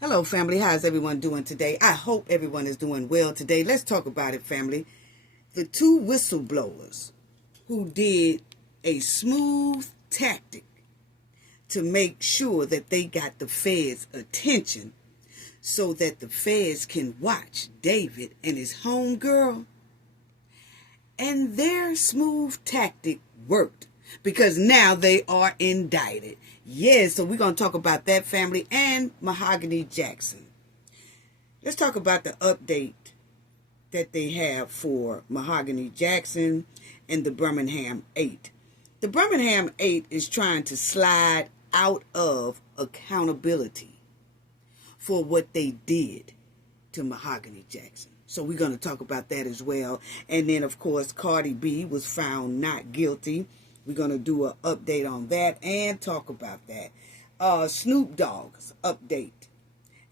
Hello, family. How's everyone doing today? I hope everyone is doing well today. Let's talk about it, family. The two whistleblowers who did a smooth tactic to make sure that they got the feds' attention so that the feds can watch David and his homegirl. And their smooth tactic worked because now they are indicted. Yes, so we're going to talk about that, family, and Mahogany Jackson. Let's talk about the update that they have for Mahogany Jackson and the Birmingham 8. The Birmingham 8 is trying to slide out of accountability for what they did to Mahogany Jackson. So we're going to talk about that as well. And then, of course, Cardi B was found not guilty. We're going to do an update on that and talk about that. Snoop Dogg's update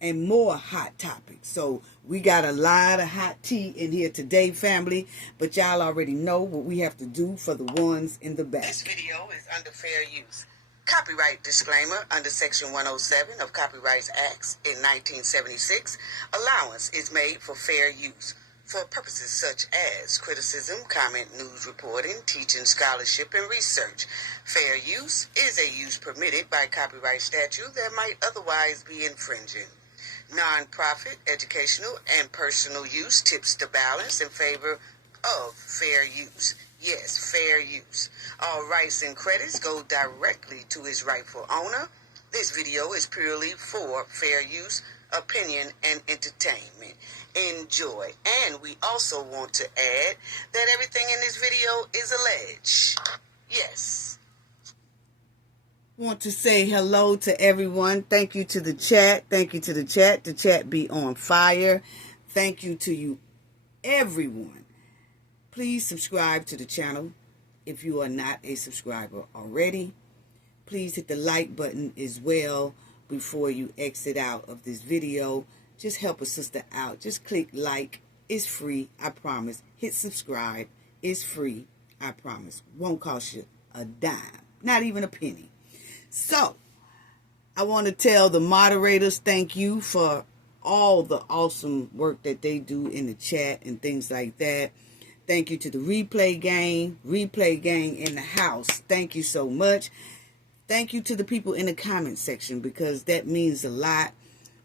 and more hot topics. So we got a lot of hot tea in here today, family. But y'all already know what we have to do for the ones in the back. This video is under fair use. Copyright disclaimer under Section 107 of Copyright Acts in 1976. Allowance is made for fair use for purposes such as criticism, comment, news reporting, teaching, scholarship, and research. Fair use is a use permitted by copyright statute that might otherwise be infringing. Non-profit, educational, and personal use tips the balance in favor of fair use. Yes, fair use. All rights and credits go directly to its rightful owner. This video is purely for fair use, opinion, and entertainment. Enjoy. And we also want to add that everything in this video is alleged. Yes. Want to say hello to everyone. Thank you to the chat. Thank you to the chat. The chat be on fire. Thank you to you, everyone. Please subscribe to the channel if you are not a subscriber already. Please hit the like button as well before you exit out of this video. Just help a sister out. Just click like. It's free, I promise. Hit subscribe. It's free, I promise. Won't cost you a dime. Not even a penny. So, I want to tell the moderators thank you for all the awesome work that they do in the chat and things like that. Thank you to the replay gang in the house. Thank you so much. Thank you to the people in the comment section because that means a lot,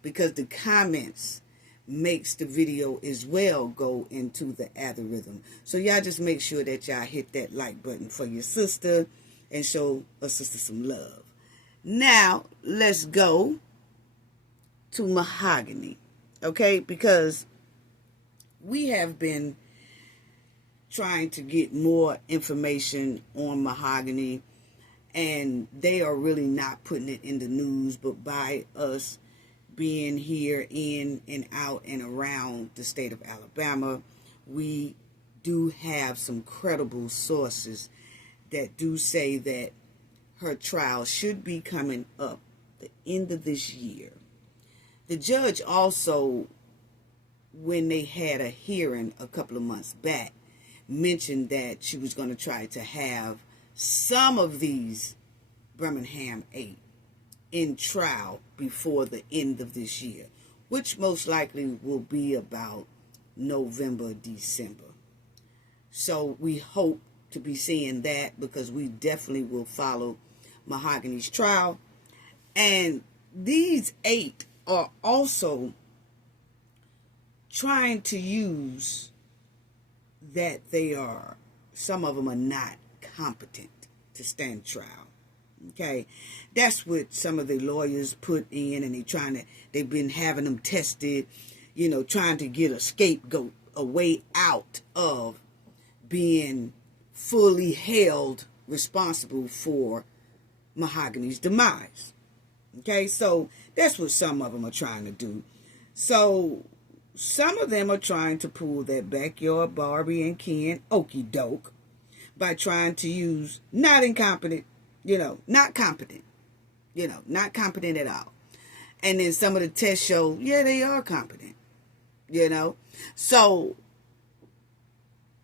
because the comments makes the video as well go into the algorithm. So y'all just make sure that y'all hit that like button for your sister and show a sister some love. Now, let's go to Mahogany, okay? Because we have been trying to get more information on Mahogany, and they are really not putting it in the news, but by us being here in and out and around the state of Alabama, we do have some credible sources that do say that her trial should be coming up the end of this year. The judge also, when they had a hearing a couple of months back, mentioned that she was going to try to have some of these Birmingham 8 in trial before the end of this year, which most likely will be about November, December. So we hope to be seeing that because we definitely will follow Mahogany's trial. And these 8 are also trying to use that some of them are not competent to stand trial. Okay, that's what some of the lawyers put in, and they've been having them tested, trying to get a scapegoat, a way out of being fully held responsible for Mahogany's demise. Okay, so that's what some of them are trying to do. So some of them are trying to pull that backyard Barbie and Ken okey doke by trying to use not competent at all. And then some of the tests show, yeah, they are competent, So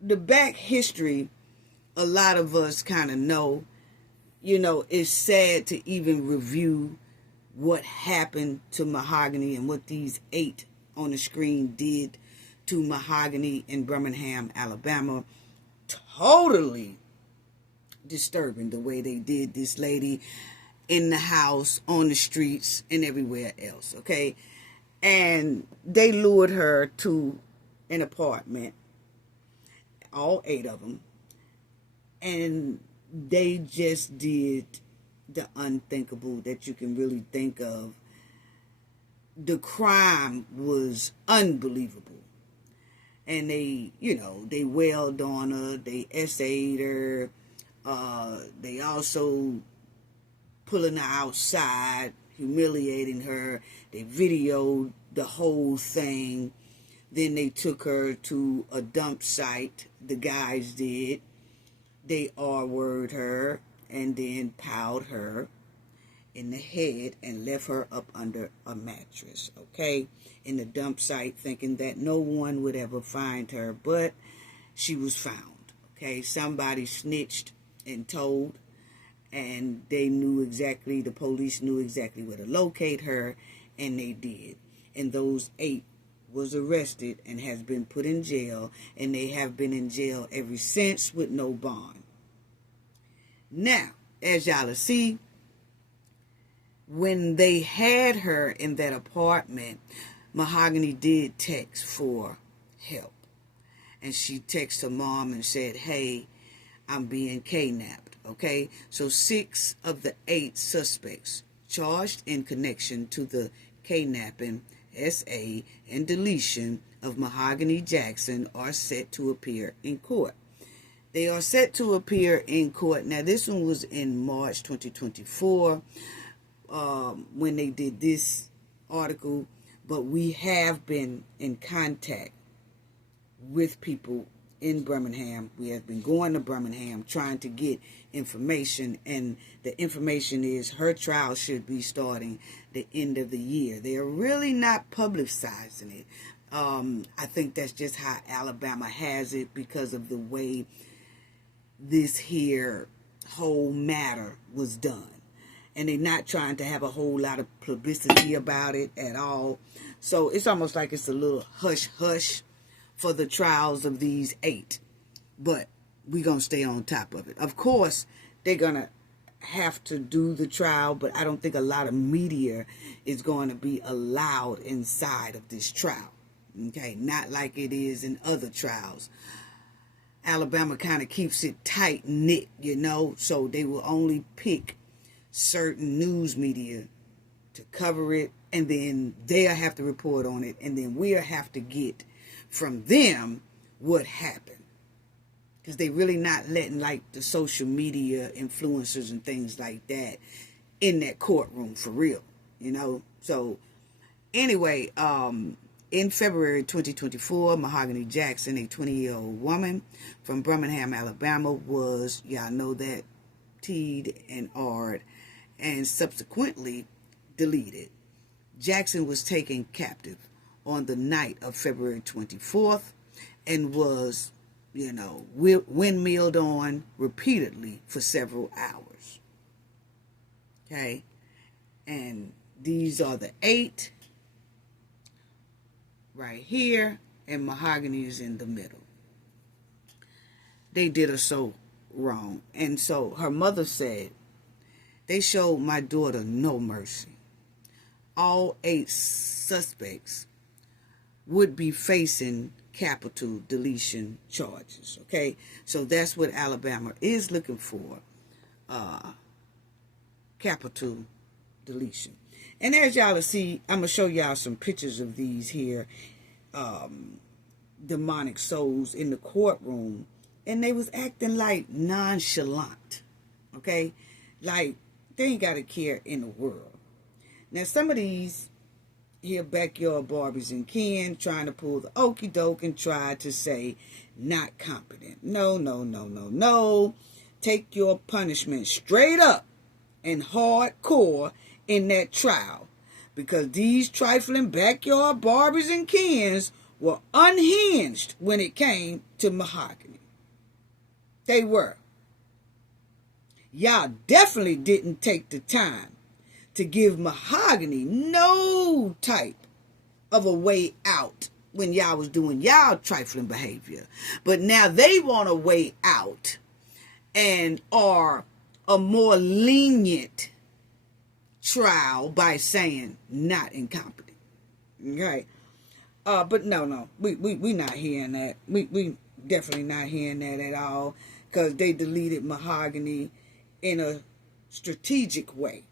the back history, a lot of us kind of know, it's sad to even review what happened to Mahogany and what these 8 on the screen did to Mahogany in Birmingham, Alabama. Totally disturbing the way they did this lady in the house, on the streets, and everywhere else, okay? And they lured her to an apartment, all 8 of them, and they just did the unthinkable that you can really think of. The crime was unbelievable. And they, they wailed on her, they essayed her, they also pulling her outside, humiliating her. They videoed the whole thing. Then they took her to a dump site, the guys did. They R-worded her and then piled her in the head and left her up under a mattress, okay, in the dump site, thinking that no one would ever find her, but she was found, okay? Somebody snitched and told, and they knew exactly, the police knew exactly where to locate her, and they did. And those 8 was arrested and has been put in jail, and they have been in jail ever since with no bond. Now, as y'all see, when they had her in that apartment, Mahogany did text for help. And she texted her mom and said, hey, I'm being kidnapped, okay? So 6 of the 8 suspects charged in connection to the kidnapping, SA, and deletion of Mahogany Jackson are set to appear in court. They are set to appear in court. Now, this one was in March 2024. When they did this article, but we have been in contact with people in Birmingham. We have been going to Birmingham trying to get information, and the information is her trial should be starting the end of the year. They are really not publicizing it. I think that's just how Alabama has it because of the way this here whole matter was done. And they're not trying to have a whole lot of publicity about it at all. So it's almost like it's a little hush-hush for the trials of these 8. But we're going to stay on top of it. Of course, they're going to have to do the trial, but I don't think a lot of media is going to be allowed inside of this trial. Okay, not like it is in other trials. Alabama kind of keeps it tight-knit, so they will only pick certain news media to cover it, and then they'll have to report on it, and then we'll have to get from them what happened, because they really not letting like the social media influencers and things like that in that courtroom for real, so anyway, in February 2024, Mahogany Jackson, a 20-year-old woman from Birmingham, Alabama, was, y'all know that, T'd and R'd and subsequently deleted. Jackson was taken captive on the night of February 24th and was, windmilled on repeatedly for several hours. Okay? And these are the 8 right here, and Mahogany is in the middle. They did her so wrong. And so her mother said, they showed my daughter no mercy. All 8 suspects would be facing capital deletion charges. Okay, so that's what Alabama is looking for, capital deletion. And as y'all see, I'm gonna show y'all some pictures of these here demonic souls in the courtroom, and they was acting like nonchalant. Okay, like they ain't got a care in the world. Now some of these here backyard Barbies and Ken trying to pull the okey doke and try to say not competent. No. Take your punishment straight up and hardcore in that trial, because these trifling backyard Barbies and Kens were unhinged when it came to Mahogany. They were. Y'all definitely didn't take the time to give Mahogany no type of a way out when y'all was doing y'all trifling behavior. But now they want a way out and are a more lenient trial by saying not incompetent. Okay. But no, we not hearing that. We definitely not hearing that at all, because they deleted Mahogany in a strategic way.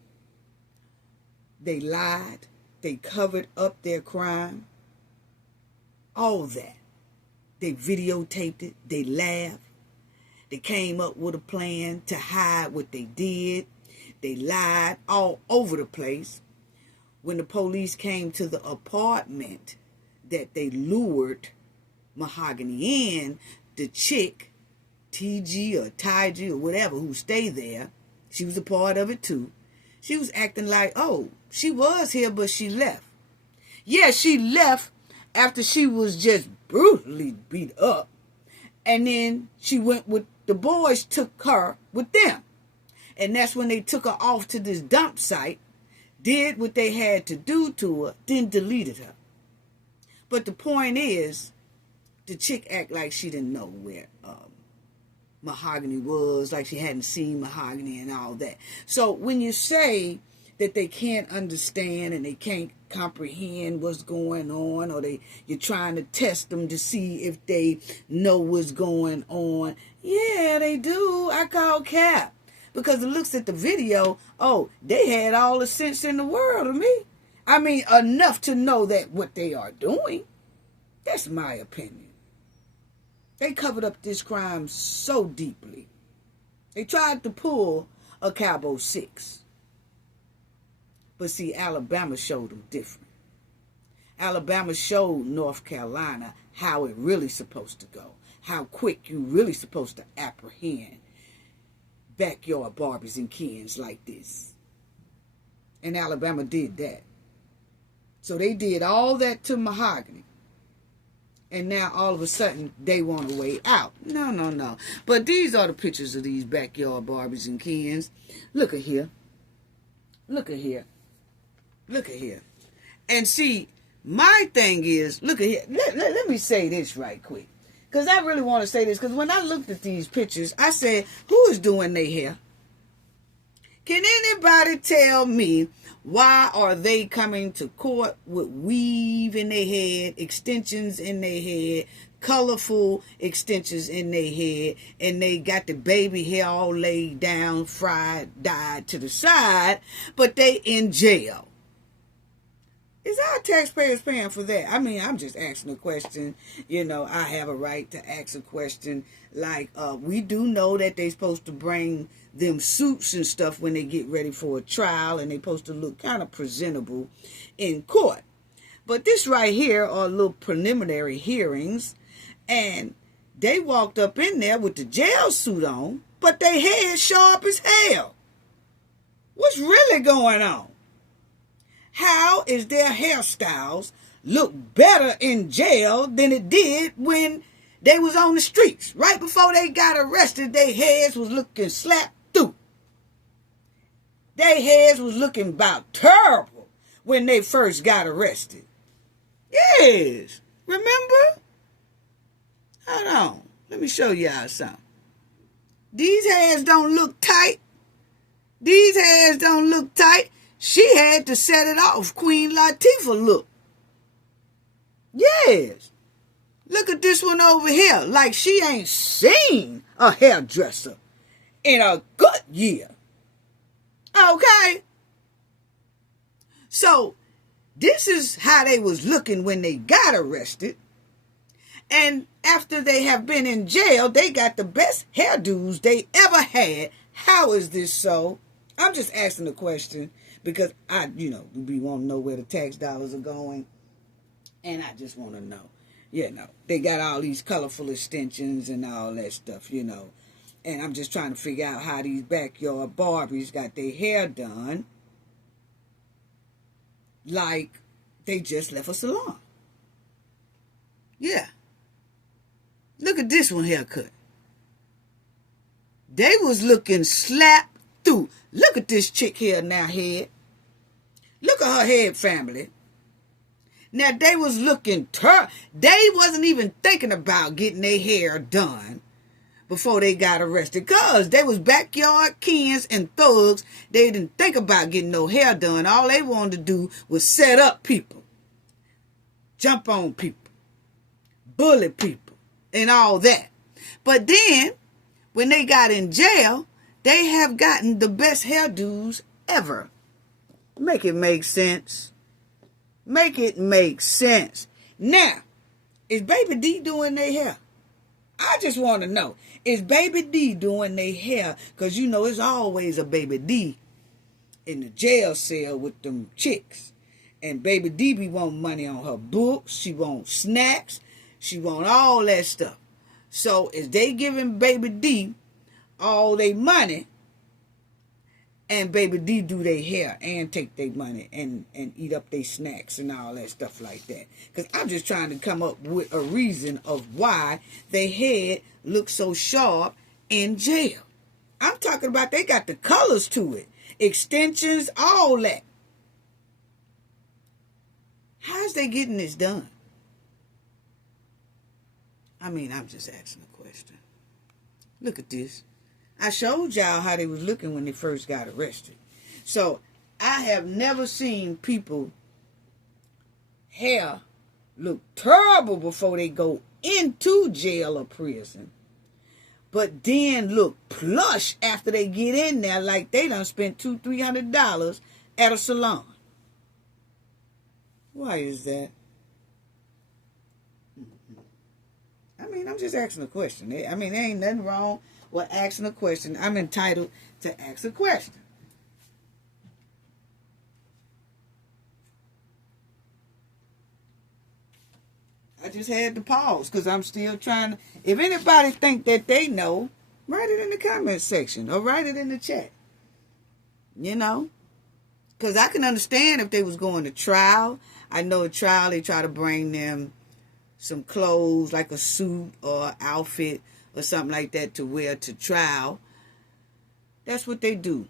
They lied. They covered up their crime. All that. They videotaped it. They laughed. They came up with a plan to hide what they did. They lied all over the place. When the police came to the apartment that they lured Mahogany in, the chick, TG or Tyg or whatever, who stayed there, she was a part of it too. She was acting like, oh, she was here, but she left. Yeah, she left after she was just brutally beat up. And then she went with the boys, took her with them. And that's when they took her off to this dump site, did what they had to do to her, then deleted her. But the point is, the chick act like she didn't know where Mahogany was, like she hadn't seen Mahogany and all that. So when you say that they can't understand and they can't comprehend what's going on, or you're trying to test them to see if they know what's going on, yeah, they do. I call cap. Because it looks at the video, oh, they had all the sense in the world of me. I mean, enough to know that what they are doing. That's my opinion. They covered up this crime so deeply. They tried to pull a Cabo 6. But see, Alabama showed them different. Alabama showed North Carolina how it really supposed to go. How quick you really supposed to apprehend backyard Barbies and Kens like this. And Alabama did that. So they did all that to Mahogany. And now all of a sudden they want a way out. No. But these are the pictures of these backyard Barbies and Kens. Look at here. Look at here. Look at here. And see, my thing is, look at here. Let me say this right quick. Because I really want to say this. Because when I looked at these pictures, I said, who is doing their hair? Can anybody tell me why are they coming to court with weave in their head, extensions in their head, colorful extensions in their head, and they got the baby hair all laid down, fried, dyed to the side, but they in jail? Is our taxpayers paying for that? I mean, I'm just asking a question. You know, I have a right to ask a question. Like, we do know that they're supposed to bring them suits and stuff when they get ready for a trial, and they're supposed to look kind of presentable in court. But this right here are little preliminary hearings, and they walked up in there with the jail suit on, but their hair sharp as hell. What's really going on? How is their hairstyles look better in jail than it did when they was on the streets? Right before they got arrested, their heads was looking slapped through. Their heads was looking about terrible when they first got arrested. Yes. Remember? Hold on. Let me show y'all something. These heads don't look tight. These heads don't look tight. She had to set it off. Queen Latifah look. Yes. Look at this one over here. Like she ain't seen a hairdresser in a good year. Okay. So, this is how they was looking when they got arrested. And after they have been in jail, they got the best hairdos they ever had. How is this so? I'm just asking the question. Because we want to know where the tax dollars are going. And I just want to know. They got all these colorful extensions and all that stuff, And I'm just trying to figure out how these backyard Barbies got their hair done. Like they just left a salon. Yeah. Look at this one haircut. They was looking slapped through. Look at this chick here now, head. Look at her head, family. Now, they was looking, they wasn't even thinking about getting their hair done before they got arrested. Because they was backyard kings and thugs. They didn't think about getting no hair done. All they wanted to do was set up people, jump on people, bully people, and all that. But then, when they got in jail, they have gotten the best hairdos ever. Make it make sense. Make it make sense. Now, is Baby D doing their hair? I just want to know, is Baby D doing their hair? Because you know it's always a Baby D in the jail cell with them chicks. And Baby D be wanting money on her books. She wants snacks. She want all that stuff. So is they giving Baby D all their money, and Baby D do their hair and take their money and eat up their snacks and all that stuff like that? Because I'm just trying to come up with a reason of why their head looks so sharp in jail. I'm talking about they got the colors to it. Extensions, all that. How's they getting this done? I mean, I'm just asking a question. Look at this. I showed y'all how they was looking when they first got arrested. So, I have never seen people hair look terrible before they go into jail or prison. But then look plush after they get in there like they done spent $200-300 at a salon. Why is that? I mean, I'm just asking a question. I mean, there ain't nothing wrong with asking a question. I'm entitled to ask a question. I just had to pause because I'm still trying to. If anybody think that they know, write it in the comment section or write it in the chat. You know? Because I can understand if they was going to trial. I know at trial they try to bring them some clothes like a suit or outfit or something like that to wear to trial. That's what they do,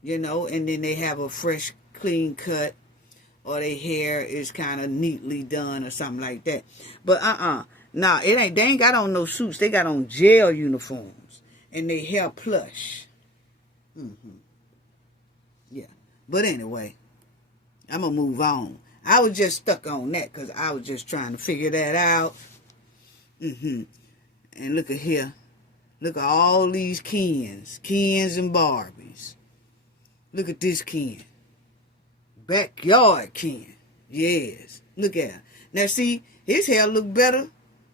you know, and then they have a fresh, clean cut or their hair is kind of neatly done or something like that. But nah, they ain't got on no suits. They got on jail uniforms and their hair plush. Yeah. But anyway, I'm going to move on. I was just stuck on that because I was just trying to figure that out. And look at here. Look at all these Kens and Barbies. Look at this Ken. Backyard Ken. Yes. Look at him. Now see, his hair looked better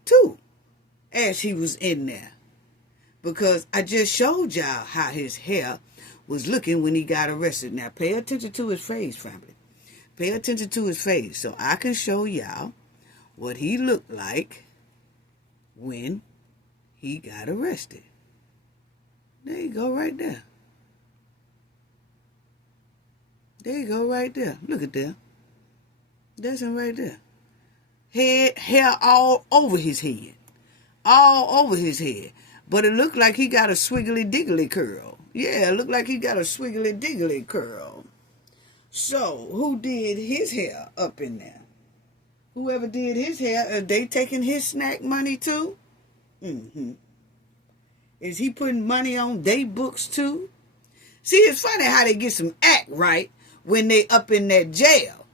too as he was in there. Because I just showed y'all how his hair was looking when he got arrested. Now pay attention to his face, family. Pay attention to his face so I can show y'all what he looked like when he got arrested. There you go right there. There you go right there. Look at that. That's him right there. Hair all over his head. All over his head. But it looked like he got a swiggly diggly curl. Yeah, it looked like he got a swiggly diggly curl. So, who did his hair up in there? Whoever did his hair, are they taking his snack money too? Is he putting money on they books too? See, it's funny how they get some act right when they up in that jail.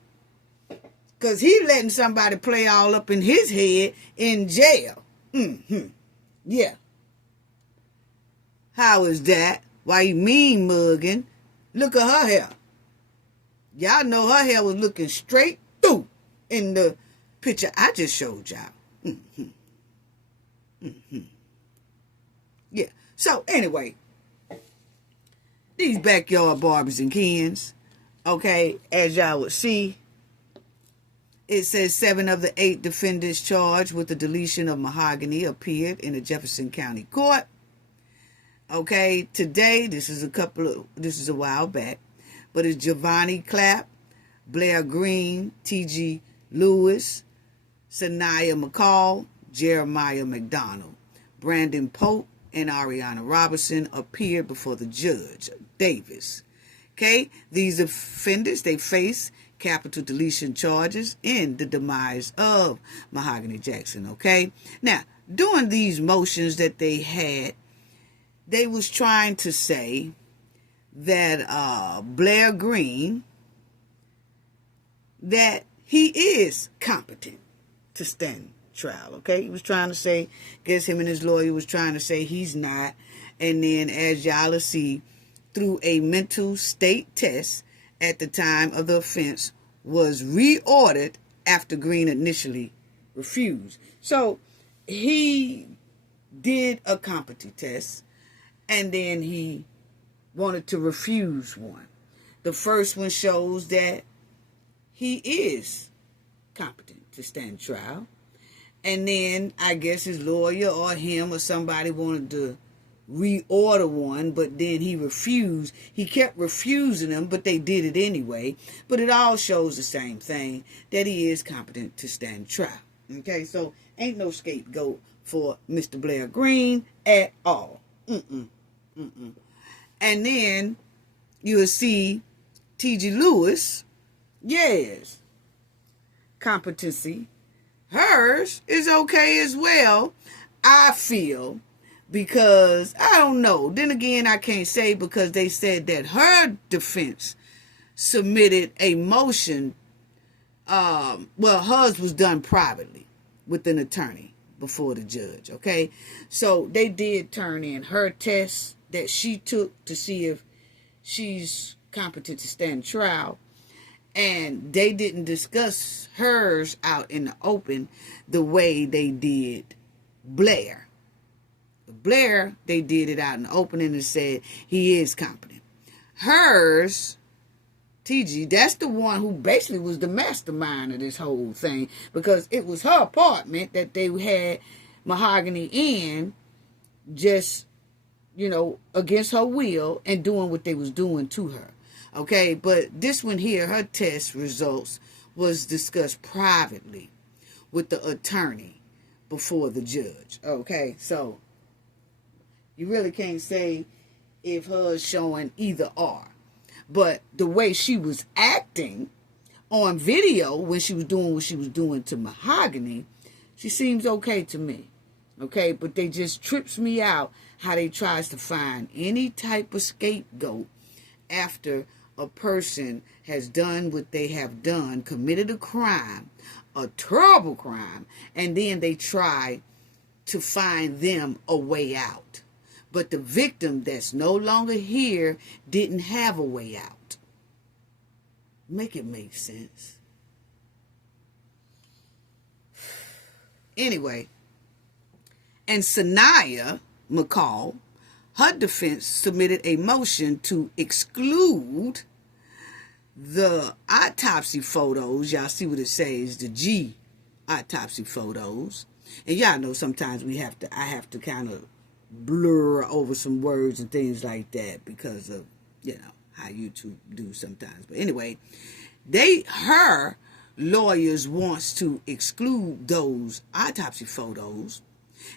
Because he letting somebody play all up in his head in jail. Yeah. How is that? Why you mean mugging? Look at her hair. Y'all know her hair was looking straight through in the picture I just showed y'all. Yeah. So, anyway, these backyard Barbies and Kens, okay, as y'all would see, it says 7 of the 8 defendants charged with the deletion of Mahogany appeared in the Jefferson County Court. Okay, today, this is a while back, but it's Giovanni Clapp, Blair Green, T.G. Lewis, Sanaya McCall, Jeremiah McDonald, Brandon Pope, and Ariana Robertson appeared before the judge, Davis. Okay, these offenders, they face capital deletion charges in the demise of Mahogany Jackson, okay? Now, during these motions that they had, they was trying to say that Blair Green, that he is competent to stand trial, okay? He was trying to say, guess him and his lawyer was trying to say he's not. And then, as y'all will see, through a mental state test at the time of the offense, was reordered after Green initially refused. So he did a competency test, and then he wanted to refuse one. The first one shows that he is competent to stand trial. And then I guess his lawyer or him or somebody wanted to reorder one, but then he refused. He kept refusing them, but they did it anyway. But it all shows the same thing, that he is competent to stand trial. Okay, so ain't no scapegoat for Mr. Blair Green at all. And then you'll see T.G. Lewis, yes, competency. Hers is okay as well, I feel, because I don't know. Then again, I can't say, because they said that her defense submitted a motion. Well, hers was done privately with an attorney before the judge, okay? So they did turn in her test that she took to see if she's competent to stand trial. And they didn't discuss hers out in the open the way they did Blair. Blair, they did it out in the open and said he is competent. Hers, TG, that's the one who basically was the mastermind of this whole thing, because it was her apartment that they had Mahogany in, just, you know, against her will and doing what they was doing to her. Okay, but this one here, her test results was discussed privately with the attorney before the judge. Okay, so you really can't say if hers showing either or. But the way she was acting on video when she was doing what she was doing to Mahogany, she seems okay to me. Okay, but they just trips me out how they tries to find any type of scapegoat after a person has done what they have done, committed a crime, a terrible crime, and then they try to find them a way out. But the victim that's no longer here didn't have a way out. Make it make sense. Anyway, and Sanaya McCall, her defense submitted a motion to exclude the autopsy photos. Y'all see what it says, the G autopsy photos. And y'all know sometimes I have to kind of blur over some words and things like that because of, you know, how YouTube do sometimes. But anyway, her lawyers wants to exclude those autopsy photos,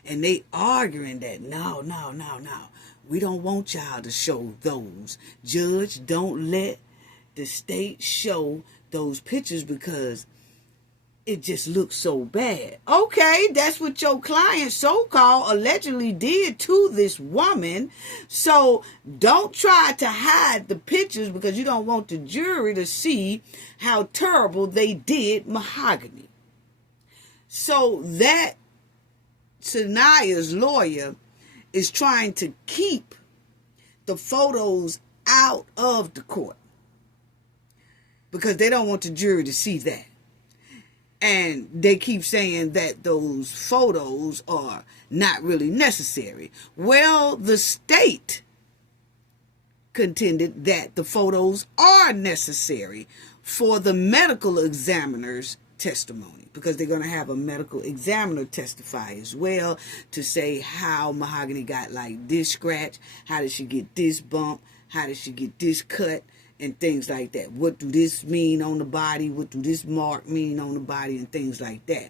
and they arguing that no. We don't want y'all to show those. Judge, don't let the state show those pictures because it just looks so bad. Okay, that's what your client so-called allegedly did to this woman. So don't try to hide the pictures because you don't want the jury to see how terrible they did Mahogany. So that Sanaya's lawyer is trying to keep the photos out of the court because they don't want the jury to see that. And they keep saying that those photos are not really necessary. Well, the state contended that the photos are necessary for the medical examiner's testimony, because they're going to have a medical examiner testify as well to say how Mahogany got like this scratch, how did she get this bump, how did she get this cut, and things like that. What do this mean on the body? What do this mark mean on the body, and things like that.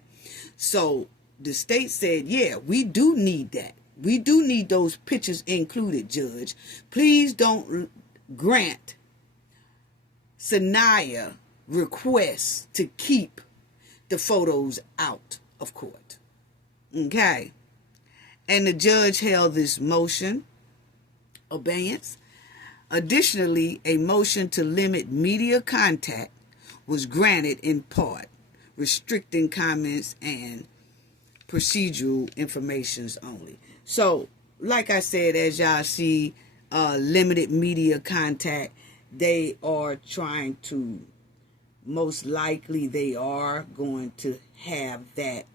So the state said, yeah, we do need that. We do need those pictures included, Judge. Please don't grant Sanaya request to keep the photos out of court. Okay. And the judge held this motion abeyance. Additionally, a motion to limit media contact was granted in part, restricting comments and procedural informations only. So, like I said, as y'all see, limited media contact, they are trying to, most likely they are going to have that.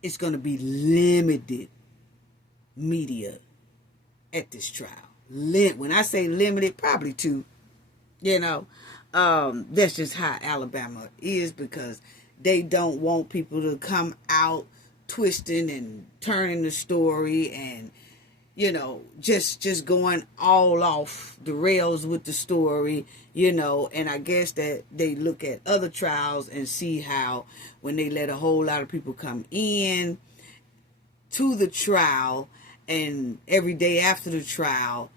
It's going to be limited media at this trial. When I say limited, probably two. That's just how Alabama is, because they don't want people to come out twisting and turning the story and, just going all off the rails with the story, and I guess that they look at other trials and see how when they let a whole lot of people come in to the trial, and every day after the trial,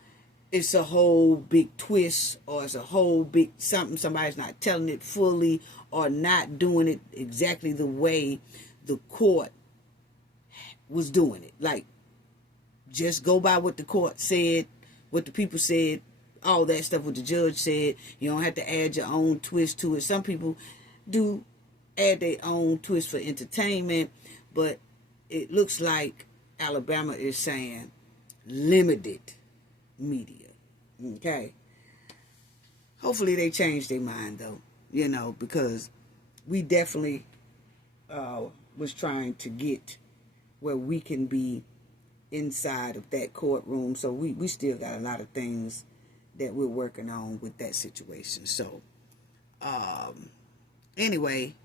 it's a whole big twist, or it's a whole big something. Somebody's not telling it fully, or not doing it exactly the way the court was doing it. Like, just go by what the court said, what the people said, all that stuff, what the judge said. You don't have to add your own twist to it. Some people do add their own twist for entertainment, but it looks like Alabama is saying limited media. Okay. Hopefully they change their mind, though, because we definitely was trying to get where we can be inside of that courtroom. So we still got a lot of things that we're working on with that situation. So anyway,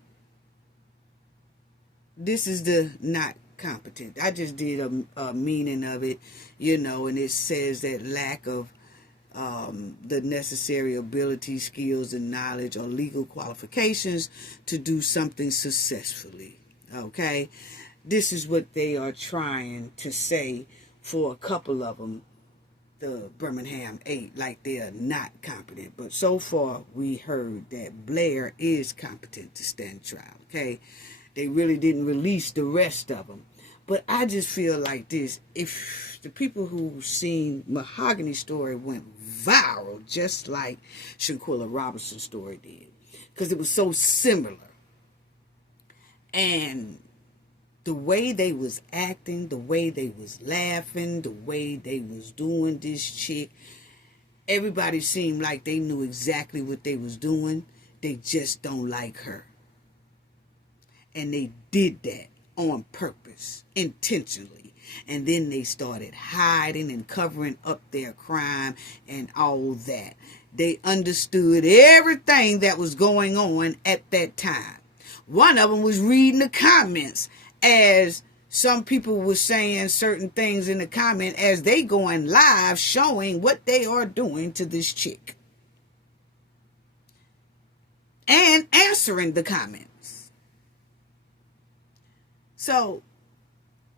this is the not competent. I just did a meaning of it, and it says that lack of the necessary ability, skills, and knowledge or legal qualifications to do something successfully. Okay, this is what they are trying to say for a couple of them, the Birmingham 8, like they are not competent. But so far, we heard that Blair is competent to stand trial. Okay, they really didn't release the rest of them. But I just feel like this: if the people who seen Mahogany's story went viral, just like Shaquilla Robinson's story did, because it was so similar, and the way they was acting, the way they was laughing, the way they was doing this chick, everybody seemed like they knew exactly what they was doing. They just don't like her. And they did that on purpose, intentionally. And then they started hiding and covering up their crime and all that. They understood everything that was going on at that time. One of them was reading the comments, as some people were saying certain things in the comment as they going live, showing what they are doing to this chick. And answering the comments. So,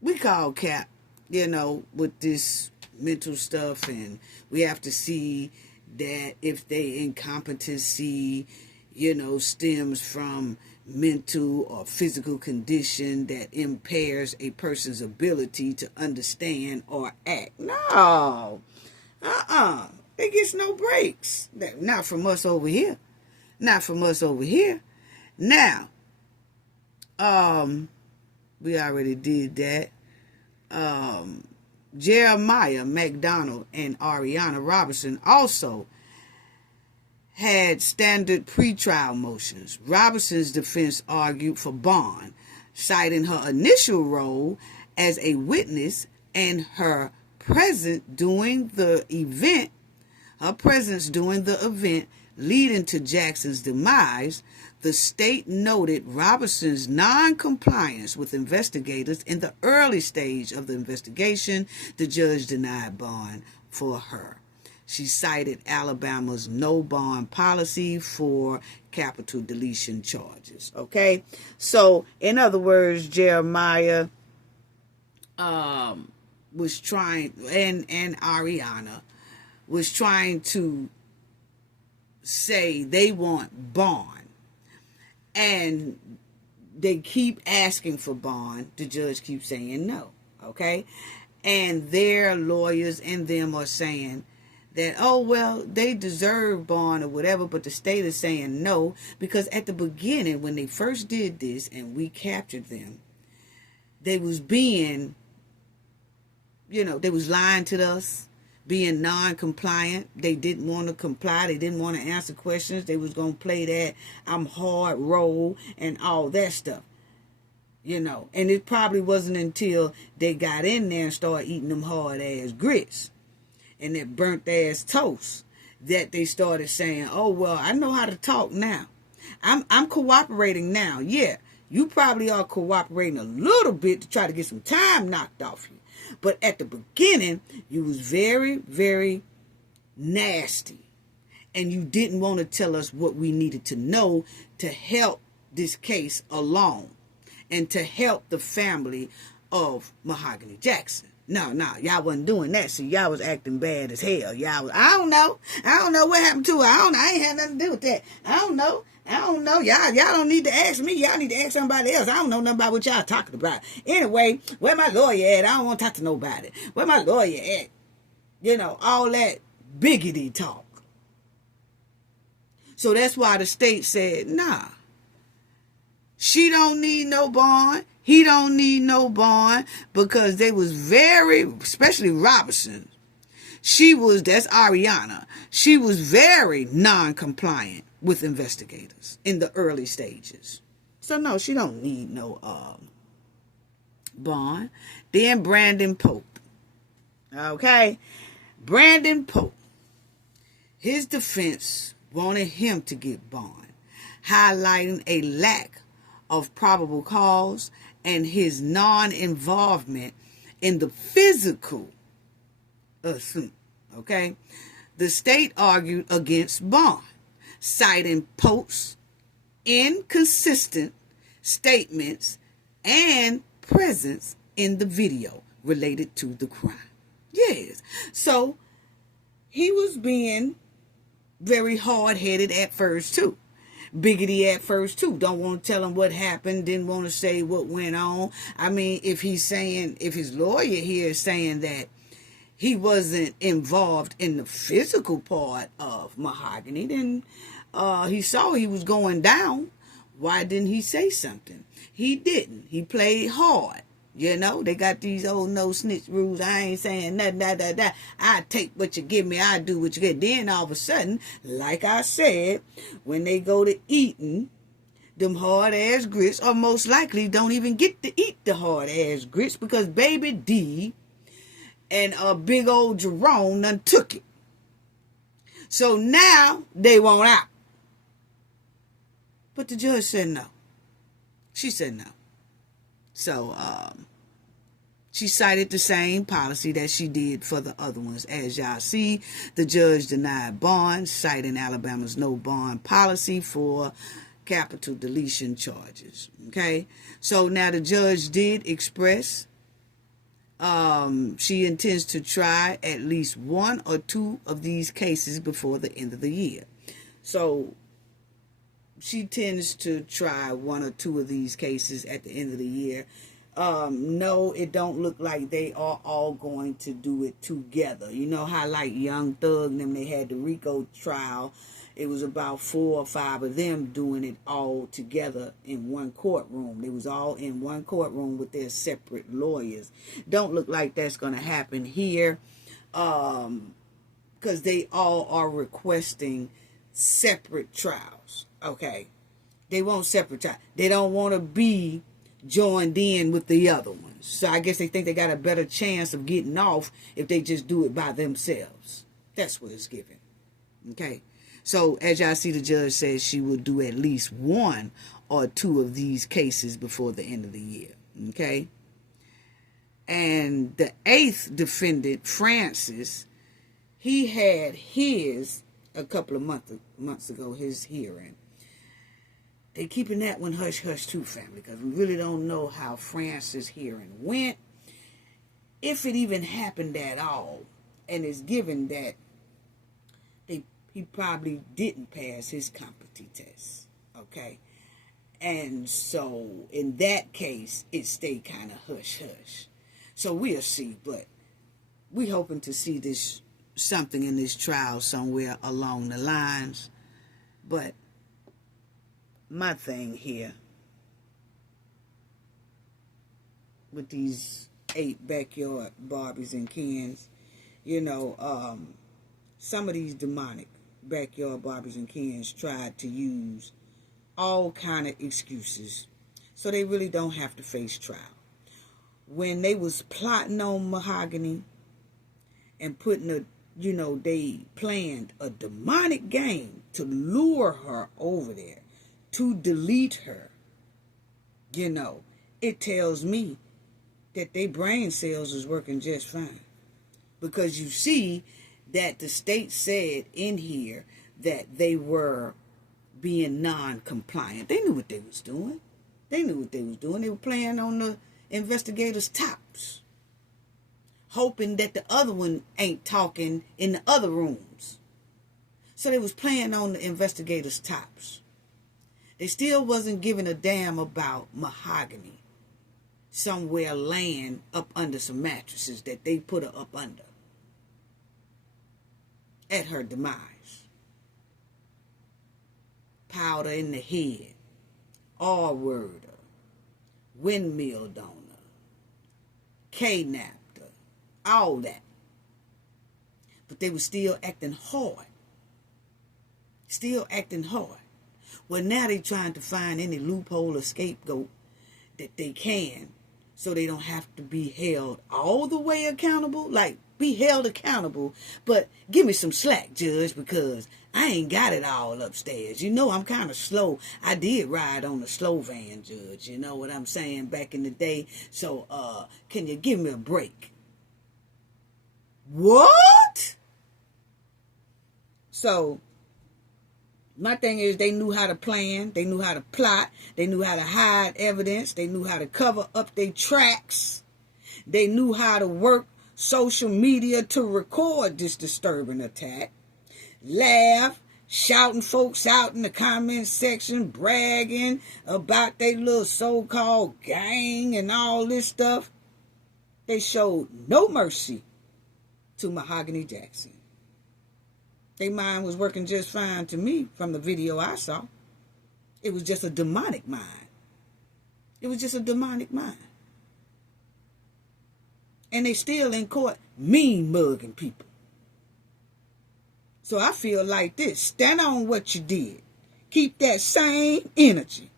we call cap, with this mental stuff, and we have to see that if they incompetency, stems from mental or physical condition that impairs a person's ability to understand or act. No. It gets no breaks. Not from us over here. Not from us over here. Now, we already did that. Jeremiah McDonald and Ariana Robinson also had standard pretrial motions. Robinson's defense argued for bond, citing her initial role as a witness and her presence during the event leading to Jackson's demise. The state noted Robinson's non-compliance with investigators in the early stage of the investigation. The judge denied bond for her. She cited Alabama's no bond policy for capital deletion charges. Okay, so in other words, Jeremiah was trying, and Ariana was trying to say they want bond And they keep asking for bond. The judge keeps saying no. Okay? And their lawyers and them are saying that, oh, well, they deserve bond or whatever, but the state is saying no, because at the beginning, when they first did this and we captured them, they was being, they was lying to us, being non-compliant. They didn't want to comply. They didn't want to answer questions. They was going to play that I'm hard role and all that stuff. And it probably wasn't until they got in there and started eating them hard-ass grits and that burnt-ass toast that they started saying, oh, well, I know how to talk now. I'm cooperating now. Yeah, you probably are cooperating a little bit to try to get some time knocked off you. But at the beginning, you was very, very nasty. And you didn't want to tell us what we needed to know to help this case along and to help the family of Mahogany Jackson. No, y'all wasn't doing that. See, y'all was acting bad as hell. Y'all was, I don't know what happened to her. I ain't had nothing to do with that. I don't know. Y'all don't need to ask me. Y'all need to ask somebody else. I don't know nothing about what y'all talking about. Anyway, where my lawyer at? I don't want to talk to nobody. Where my lawyer at? All that biggity talk. So that's why the state said, nah. She don't need no bond. He don't need no bond, because they was very, especially Robinson. That's Ariana. She was very non-compliant with investigators in the early stages. So no, she don't need no bond. Then Brandon Pope. Okay? Brandon Pope. His defense wanted him to get bond, highlighting a lack of probable cause and his non-involvement in the physical assault. Okay? The state argued against bond, citing Pope's inconsistent statements and presence in the video related to the crime. Yes. So he was being very hard-headed at first too. Biggity at first too. Don't want to tell him what happened. Didn't want to say what went on. I mean, if his lawyer here is saying that he wasn't involved in the physical part of Mahogany, then he saw he was going down. Why didn't he say something? He didn't. He played hard. They got these old no snitch rules. I ain't saying nothing, I take what you give me. I do what you get. Then all of a sudden, like I said, when they go to eating them hard-ass grits, or most likely don't even get to eat the hard-ass grits because Baby D and a big old Jerome done took it. So now they want out. But the judge said no. She said no. So, she cited the same policy that she did for the other ones. As y'all see, the judge denied bond, citing Alabama's no bond policy for capital deletion charges. Okay? So now the judge did express she intends to try at least one or two of these cases before the end of the year. So she tends to try one or two of these cases at the end of the year. No, it don't look like they are all going to do it together. You know how like Young Thug and them, they had the RICO trial. It was about 4 or 5 of them doing it all together in one courtroom. They was all in one courtroom with their separate lawyers. Don't look like that's going to happen here, because they all are requesting separate trials. Okay, they want separate trials. They don't want to be joined in with the other ones. So I guess they think they got a better chance of getting off if they just do it by themselves. That's what it's given. Okay. So as y'all see, the judge says she will do at least one or two of these cases before the end of the year. Okay. And the 8th defendant, Francis, he had his a couple of months ago, his hearing. They keeping that one hush-hush too, family, because we really don't know how Francis' hearing went, if it even happened at all. And it's given that he probably didn't pass his competency test, okay? And so in that case, it stayed kind of hush-hush. So we'll see, but we hoping to see this something in this trial somewhere along the lines. But my thing here with these 8 backyard Barbies and Kens, some of these demonic backyard Barbies and Kens tried to use all kind of excuses so they really don't have to face trial. When they was plotting on Mahogany and putting they planned a demonic game to lure her over there, to delete her, it tells me that their brain cells is working just fine. Because you see that the state said in here that they were being non-compliant. They knew what they was doing. They were playing on the investigators' tops, hoping that the other one ain't talking in the other rooms. So they was playing on the investigators' tops. They still wasn't giving a damn about Mahogany somewhere laying up under some mattresses that they put her up under at her demise. Powder in the head, R-worder, windmill donor, kidnapped her, all that. But they were still acting hard. Well, now they trying to find any loophole or scapegoat that they can so they don't have to be held all the way accountable. Like, be held accountable, but give me some slack, Judge, because I ain't got it all upstairs. I'm kind of slow. I did ride on a slow van, Judge. You know what I'm saying? Back in the day. So, can you give me a break? What? So, my thing is they knew how to plan. They knew how to plot. They knew how to hide evidence. They knew how to cover up their tracks. They knew how to work social media to record this disturbing attack. Laugh, shouting folks out in the comment section, bragging about their little so-called gang and all this stuff. They showed no mercy to Mahogany Jackson. Their mind was working just fine to me from the video I saw. It was just a demonic mind. And they still in court mean mugging people. So I feel like this. Stand on what you did. Keep that same energy.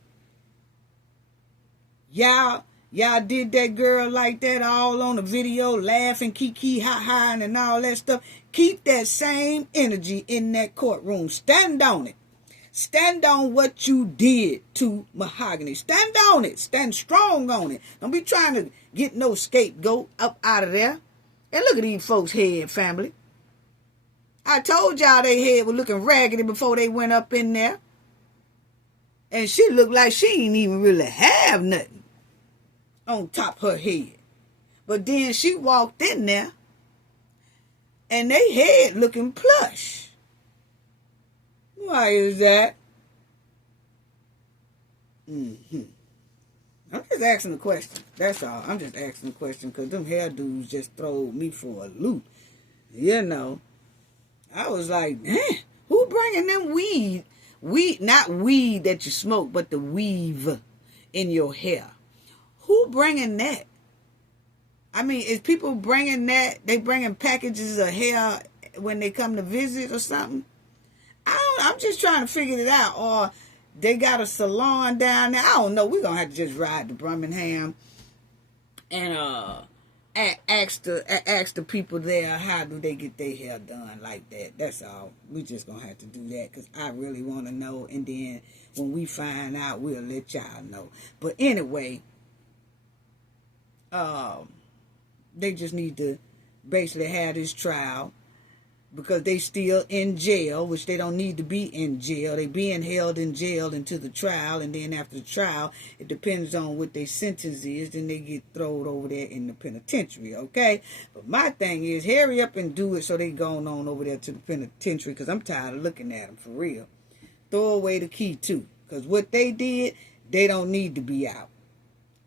Y'all did that girl like that all on the video, laughing, kiki, ha-ha, and all that stuff. Keep that same energy in that courtroom. Stand on it. Stand on what you did to Mahogany. Stand on it. Stand strong on it. Don't be trying to get no scapegoat up out of there. And look at these folks' head, family. I told y'all they head was looking raggedy before they went up in there. And she looked like she didn't even really have nothing on top of her head. But then she walked in there and they head looking plush. Why is that? I'm just asking a question. That's all. I'm just asking a question because them hairdos just throw me for a loop. I was like, man, who bringing them weed? Weed, not weed that you smoke, but the weave in your hair. Who bringing that? I mean, is people bringing that? They bringing packages of hair when they come to visit or something? I'm just trying to figure it out. Or they got a salon down there. I don't know. We're going to have to just ride to Birmingham and ask the people there how do they get their hair done like that. That's all. We just going to have to do that because I really want to know. And then when we find out, we'll let y'all know. But anyway, they just need to basically have this trial because they still in jail, which they don't need to be in jail. They being held in jail until the trial, and then after the trial, it depends on what their sentence is, then they get thrown over there in the penitentiary, okay? But my thing is, hurry up and do it so they going on over there to the penitentiary because I'm tired of looking at them, for real. Throw away the key, too, because what they did, They don't need to be out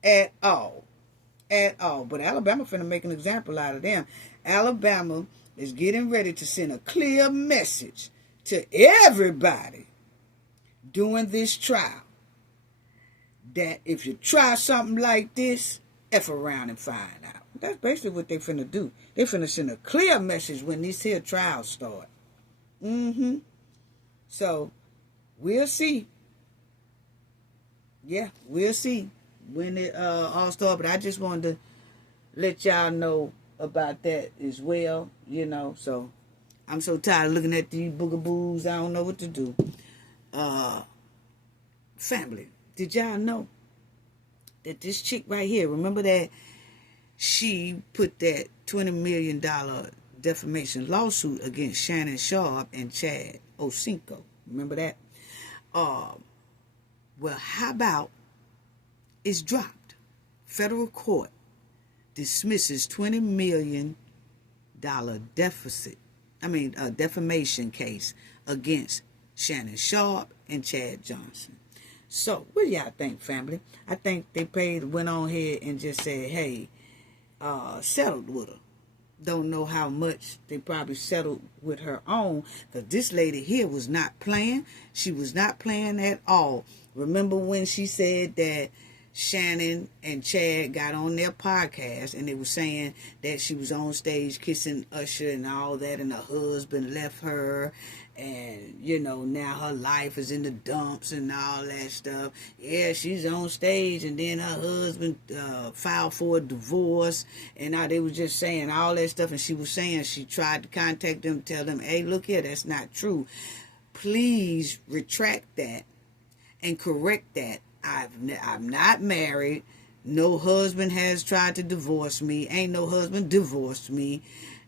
at all. At all. But Alabama finna make an example out of them. Alabama is getting ready to send a clear message to everybody during this trial that if you try something like this, F around and find out. That's basically what they finna do. They finna send a clear message when these here trials start. So, we'll see. Yeah, we'll see when it all starts. But I just wanted to let y'all know about that as well, So, I'm so tired of looking at these boogaboos. I don't know what to do. Family, did y'all know that this chick right here, remember that she put that $20 million defamation lawsuit against Shannon Sharp and Chad Osinko? Remember that? Well, how about it's dropped? Federal court dismisses $20 million defamation case against Shannon Sharp and Chad Johnson. So, what do y'all think, family? I think they went on here and just said, hey, settled with her. Don't know how much they probably settled with her own, because this lady here was not playing. She was not playing at all. Remember when she said that Shannon and Chad got on their podcast and they were saying that she was on stage kissing Usher and all that, and her husband left her, and now her life is in the dumps and all that stuff. Yeah, she's on stage, and then her husband filed for a divorce, and they was just saying all that stuff, and she was saying she tried to contact them, tell them, hey, look here, that's not true. Please retract that and correct that. I'm not married. No husband has tried to divorce me. Ain't no husband divorced me.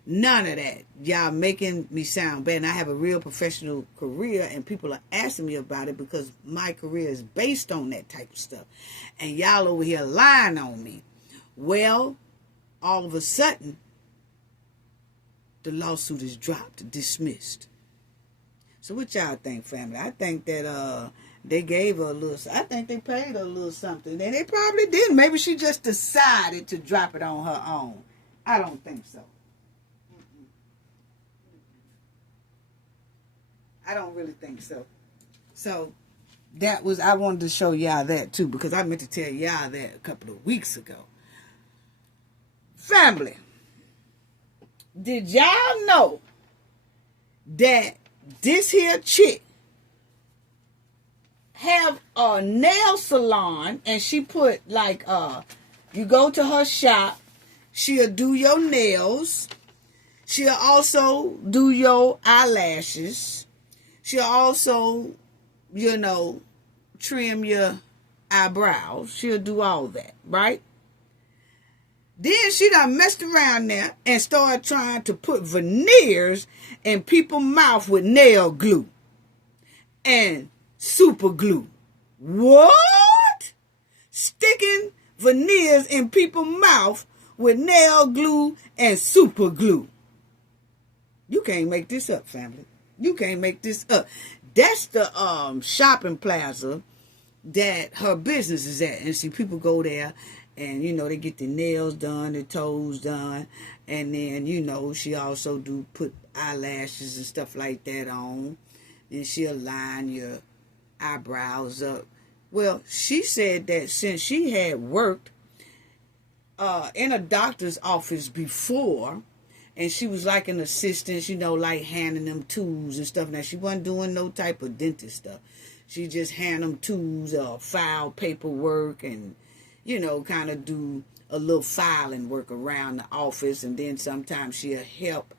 None of that. Y'all making me sound bad. And I have a real professional career, and people are asking me about it because my career is based on that type of stuff. And y'all over here lying on me. Well, all of a sudden, the lawsuit is dropped, dismissed. So what y'all think, family? I think that they gave her a little, I think they paid her a little something. And they probably didn't. Maybe she just decided to drop it on her own. I don't think so. I don't really think so. So, I wanted to show y'all that too, because I meant to tell y'all that a couple of weeks ago. Family, did y'all know that this here chick have a nail salon, and she put you go to her shop, she'll do your nails, she'll also do your eyelashes, she'll also, trim your eyebrows, she'll do all that, right? Then she done messed around there and started trying to put veneers in people's mouth with nail glue and super glue. What? Sticking veneers in people's mouth with nail glue and super glue. You can't make this up, family. You can't make this up. That's the shopping plaza that her business is at. And see, people go there and, they get their nails done, their toes done. And then, she also put eyelashes and stuff like that on. Then she'll line your eyebrows up. Well, she said that since she had worked in a doctor's office before, and she was like an assistant, like handing them tools and stuff. Now, she wasn't doing no type of dentist stuff. She just hand them tools or file paperwork and, kind of do a little filing work around the office. And then sometimes she'll help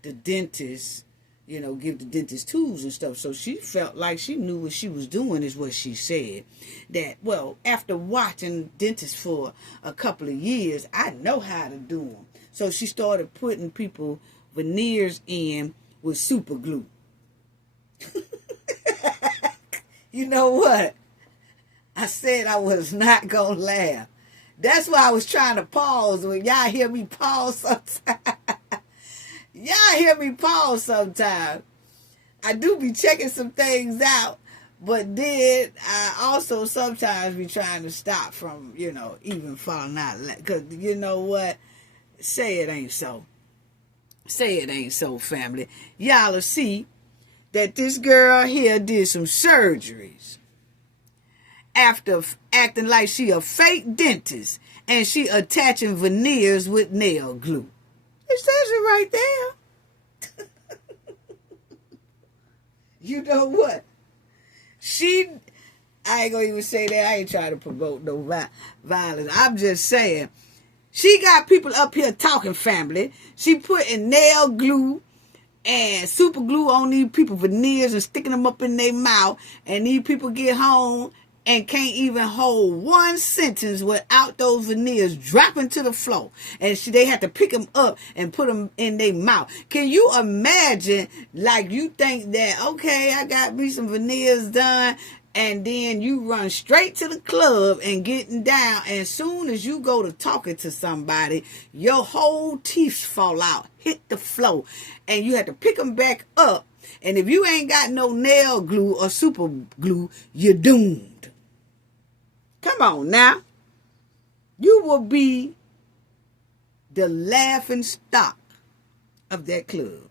the dentist, give the dentist tools and stuff. So she felt like she knew what she was doing, is what she said. That, well, after watching dentists for a couple of years, I know how to do them. So she started putting people veneers in with super glue. You know what? I said I was not going to laugh. That's why I was trying to pause. When y'all hear me pause sometimes. Y'all hear me pause sometimes. I do be checking some things out. But then I also sometimes be trying to stop from, even falling out. Because you know what? Say it ain't so. Say it ain't so, family. Y'all will see that this girl here did some surgeries after acting like she a fake dentist and she attaching veneers with nail glue. It says it right there. You know what? I ain't gonna even say that. I ain't trying to promote no violence. I'm just saying, she got people up here talking, family. She putting nail glue and super glue on these people veneers and sticking them up in their mouth, and these people get home and can't even hold one sentence without those veneers dropping to the floor. And they have to pick them up and put them in their mouth. Can you imagine, like, you think that, okay, I got me some veneers done, and then you run straight to the club and getting down, and as soon as you go to talking to somebody, your whole teeth fall out, hit the floor, and you have to pick them back up. And if you ain't got no nail glue or super glue, you're doomed. Come on now. You will be the laughing stock of that club.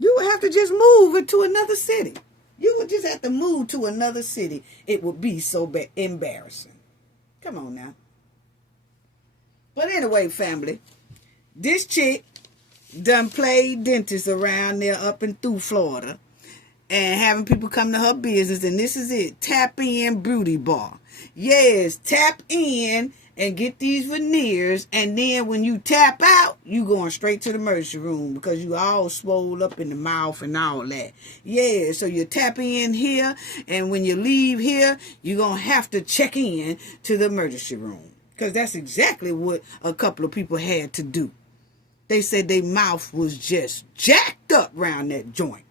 You will have to just move into another city. You would just have to move to another city. It would be so embarrassing. Come on now. But anyway, family, this chick done played dentist around there up and through Florida and having people come to her business. And this is it. Tap in beauty bar. Yes, tap in and get these veneers, and then when you tap out, you going straight to the emergency room because you all swole up in the mouth and all that. Yeah, so you tap in here, and when you leave here, you're going to have to check in to the emergency room because that's exactly what a couple of people had to do. They said their mouth was just jacked up around that joint.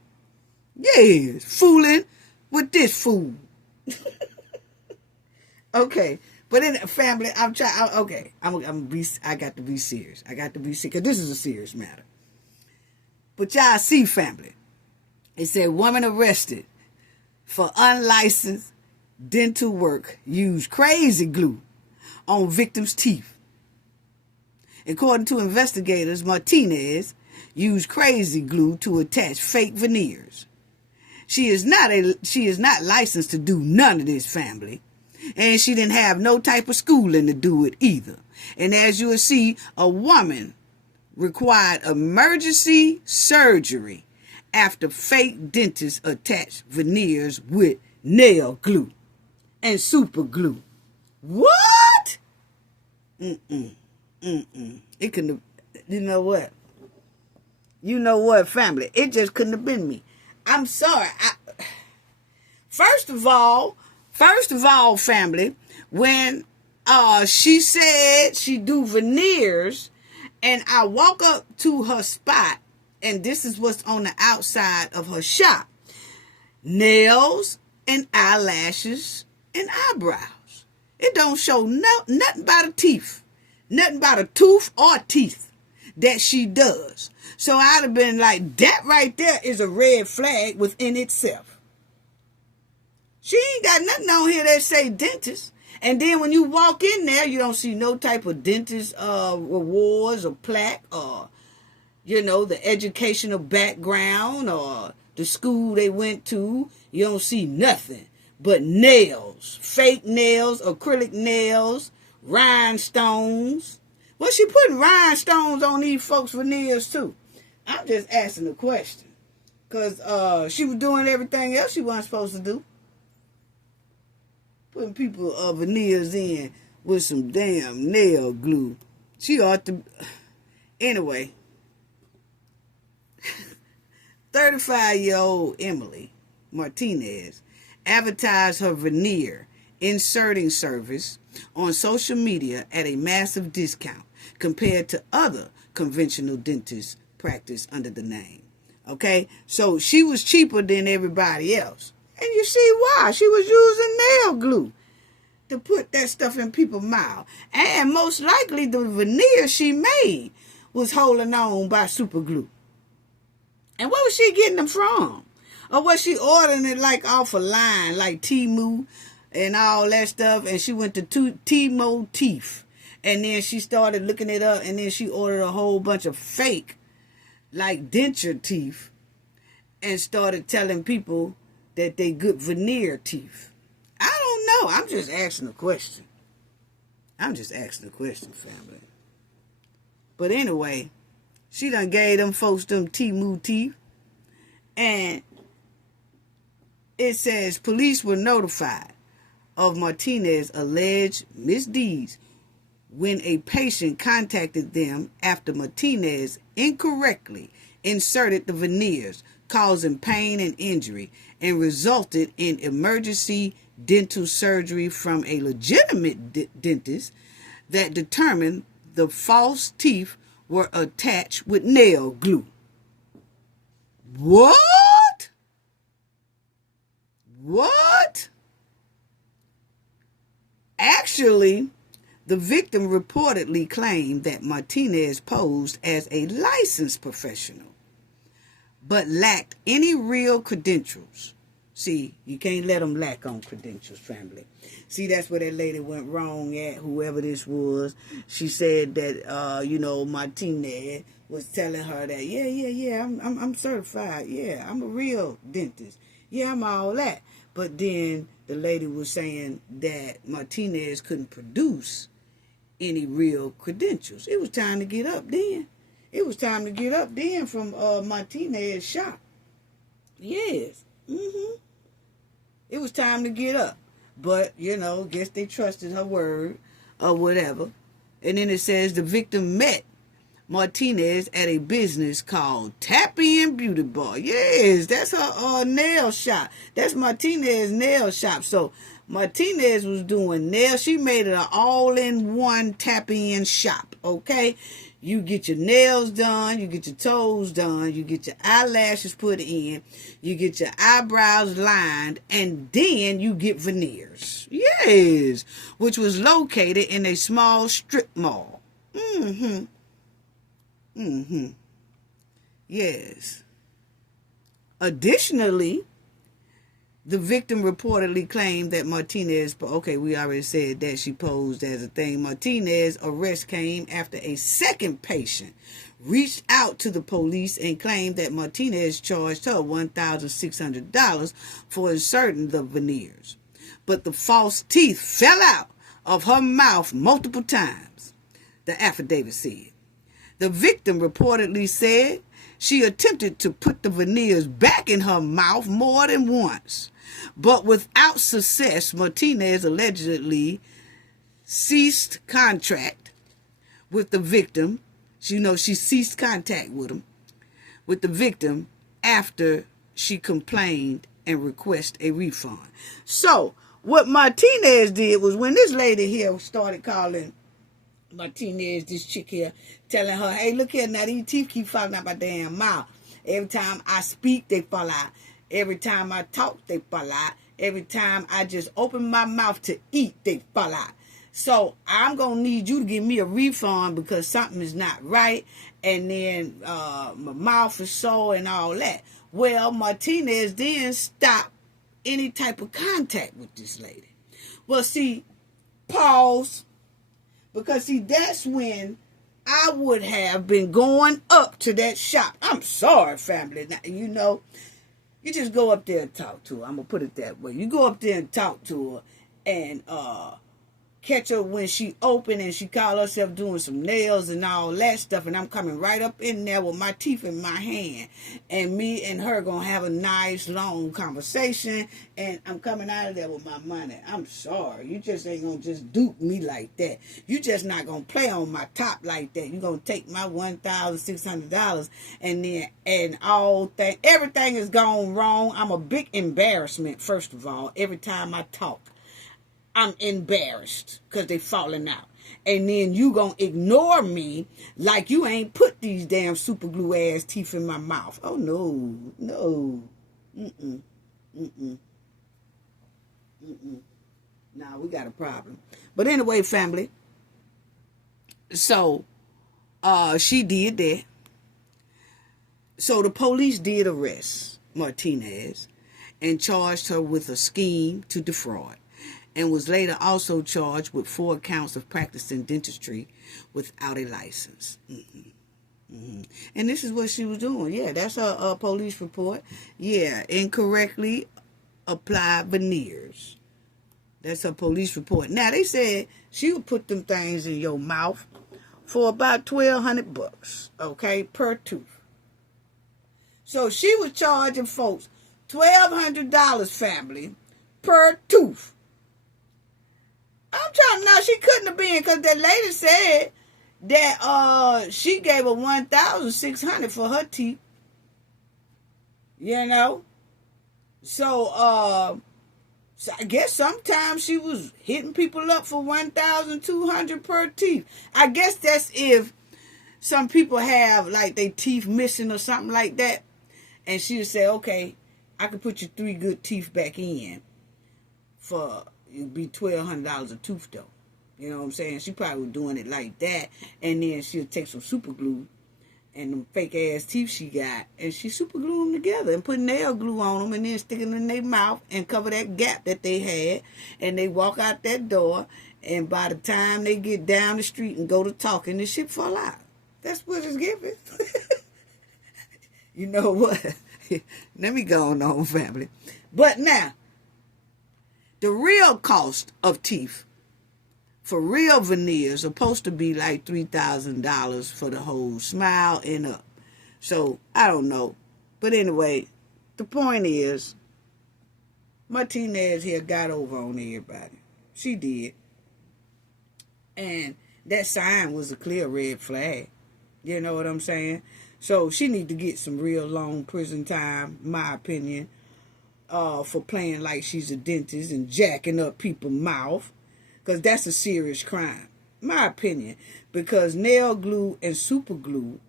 Yes, fooling with this fool. Okay, but in family, I'm trying. Okay, I got to be serious. I got to be serious because this is a serious matter. But y'all see, family, it said woman arrested for unlicensed dental work used crazy glue on victim's teeth. According to investigators, Martinez used crazy glue to attach fake veneers. She is not licensed to do none of this, family. And she didn't have no type of schooling to do it either. And as you will see, a woman required emergency surgery after fake dentists attached veneers with nail glue and super glue. What? It couldn't have, you know what? You know what, family? It just couldn't have been me. I'm sorry. First of all, family, when she said she do veneers, and I walk up to her spot, and this is what's on the outside of her shop: nails and eyelashes and eyebrows. It don't show nothing about a teeth, nothing about a tooth or teeth that she does. So I'd have been like, that right there is a red flag within itself. She ain't got nothing on here that say dentist. And then when you walk in there, you don't see no type of dentist rewards or plaque or, the educational background or the school they went to. You don't see nothing but nails, fake nails, acrylic nails, rhinestones. Well, she putting rhinestones on these folks' veneers too. I'm just asking the question because she was doing everything else she wasn't supposed to do. Putting people veneers in with some damn nail glue. She ought to. Anyway, 35-year-old Emily Martinez advertised her veneer inserting service on social media at a massive discount compared to other conventional dentists practice under the name. Okay, so she was cheaper than everybody else. And you see why. She was using nail glue to put that stuff in people's mouth. And most likely the veneer she made was holding on by super glue. And where was she getting them from? Or was she ordering it like off a line, like Temu and all that stuff? And she went to Temu Teeth. And then she started looking it up, and then she ordered a whole bunch of fake, like denture teeth, and started telling people that they good veneer teeth. I don't know. I'm just asking a question. Family. But anyway, she done gave them folks them Temu teeth. And it says police were notified of Martinez's alleged misdeeds when a patient contacted them after Martinez incorrectly inserted the veneers, causing pain and injury, and resulted in emergency dental surgery from a legitimate dentist that determined the false teeth were attached with nail glue. What? Actually, the victim reportedly claimed that Martinez posed as a licensed professional, but lacked any real credentials. See, you can't let them lack on credentials, family. See, that's where that lady went wrong at, whoever this was. She said that, Martinez was telling her that, yeah, I'm certified. Yeah, I'm a real dentist. Yeah, I'm all that. But then the lady was saying that Martinez couldn't produce any real credentials. It was time to get up then. From Martinez's shop. Yes. It was time to get up. But, guess they trusted her word or whatever. And then it says the victim met Martinez at a business called Tap In Beauty Bar. Yes, that's her nail shop. That's Martinez's nail shop. So Martinez was doing nails. She made it an all-in-one tap-in shop, okay? You get your nails done, you get your toes done, you get your eyelashes put in, you get your eyebrows lined, and then you get veneers. Yes, which was located in a small strip mall. Yes. Additionally, the victim reportedly claimed that Martinez, we already said that she posed as a thing. Martinez's arrest came after a second patient reached out to the police and claimed that Martinez charged her $1,600 for inserting the veneers. But the false teeth fell out of her mouth multiple times, the affidavit said. The victim reportedly said she attempted to put the veneers back in her mouth more than once. But without success, Martinez allegedly ceased contact with the victim. She ceased contact with the victim after she complained and requested a refund. So, what Martinez did was when this lady here started calling Martinez, this chick here, telling her, hey, look here, now these teeth keep falling out my damn mouth. Every time I speak, they fall out. Every time I talk, they fall out. Every time I just open my mouth to eat, they fall out. So I'm going to need you to give me a refund because something is not right. And then my mouth is sore and all that. Well, Martinez then stopped any type of contact with this lady. Well, see, pause. Because, see, that's when I would have been going up to that shop. I'm sorry, family. Now, you just go up there and talk to her. I'm going to put it that way. You go up there and talk to her and catch her when she open and she call herself doing some nails and all that stuff. And I'm coming right up in there with my teeth in my hand. And me and her going to have a nice, long conversation. And I'm coming out of there with my money. I'm sorry. You just ain't going to just dupe me like that. You just not going to play on my top like that. You going to take my $1,600 and everything is gone wrong. I'm a big embarrassment, first of all, every time I talk. I'm embarrassed because they falling out. And then you gonna ignore me like you ain't put these damn super glue ass teeth in my mouth. Oh, no. Nah, we got a problem. But anyway, family. So, she did that. So the police did arrest Martinez and charged her with a scheme to defraud, and was later also charged with 4 counts of practicing dentistry without a license. And this is what she was doing. Yeah, that's a police report. Yeah, incorrectly applied veneers. That's a police report. Now, they said she would put them things in your mouth for about $1,200, okay, per tooth. So she was charging folks $1,200, family, per tooth. I'm trying to know, she couldn't have been, because that lady said that she gave her $1,600 for her teeth. You know? So I guess sometimes she was hitting people up for $1,200 per teeth. I guess that's if some people have like their teeth missing or something like that. And she would say, okay, I can put your 3 good teeth back in for, it'd be $1,200 a tooth though. You know what I'm saying? She probably was doing it like that. And then she'll take some super glue and them fake ass teeth she got, and she super glue them together and put nail glue on them and then stick them in their mouth and cover that gap that they had. And they walk out that door, and by the time they get down the street and go to talking, the shit fall out. That's what it's giving. You know what? Let me go on, family. But now, the real cost of teeth for real veneers supposed to be like $3,000 for the whole smile and up. So, I don't know. But anyway, the point is, Martinez here got over on everybody. She did. And that sign was a clear red flag. You know what I'm saying? So, she need to get some real long prison time, my opinion, for playing like she's a dentist and jacking up people's mouth. Because that's a serious crime, my opinion. Because nail glue and super glue,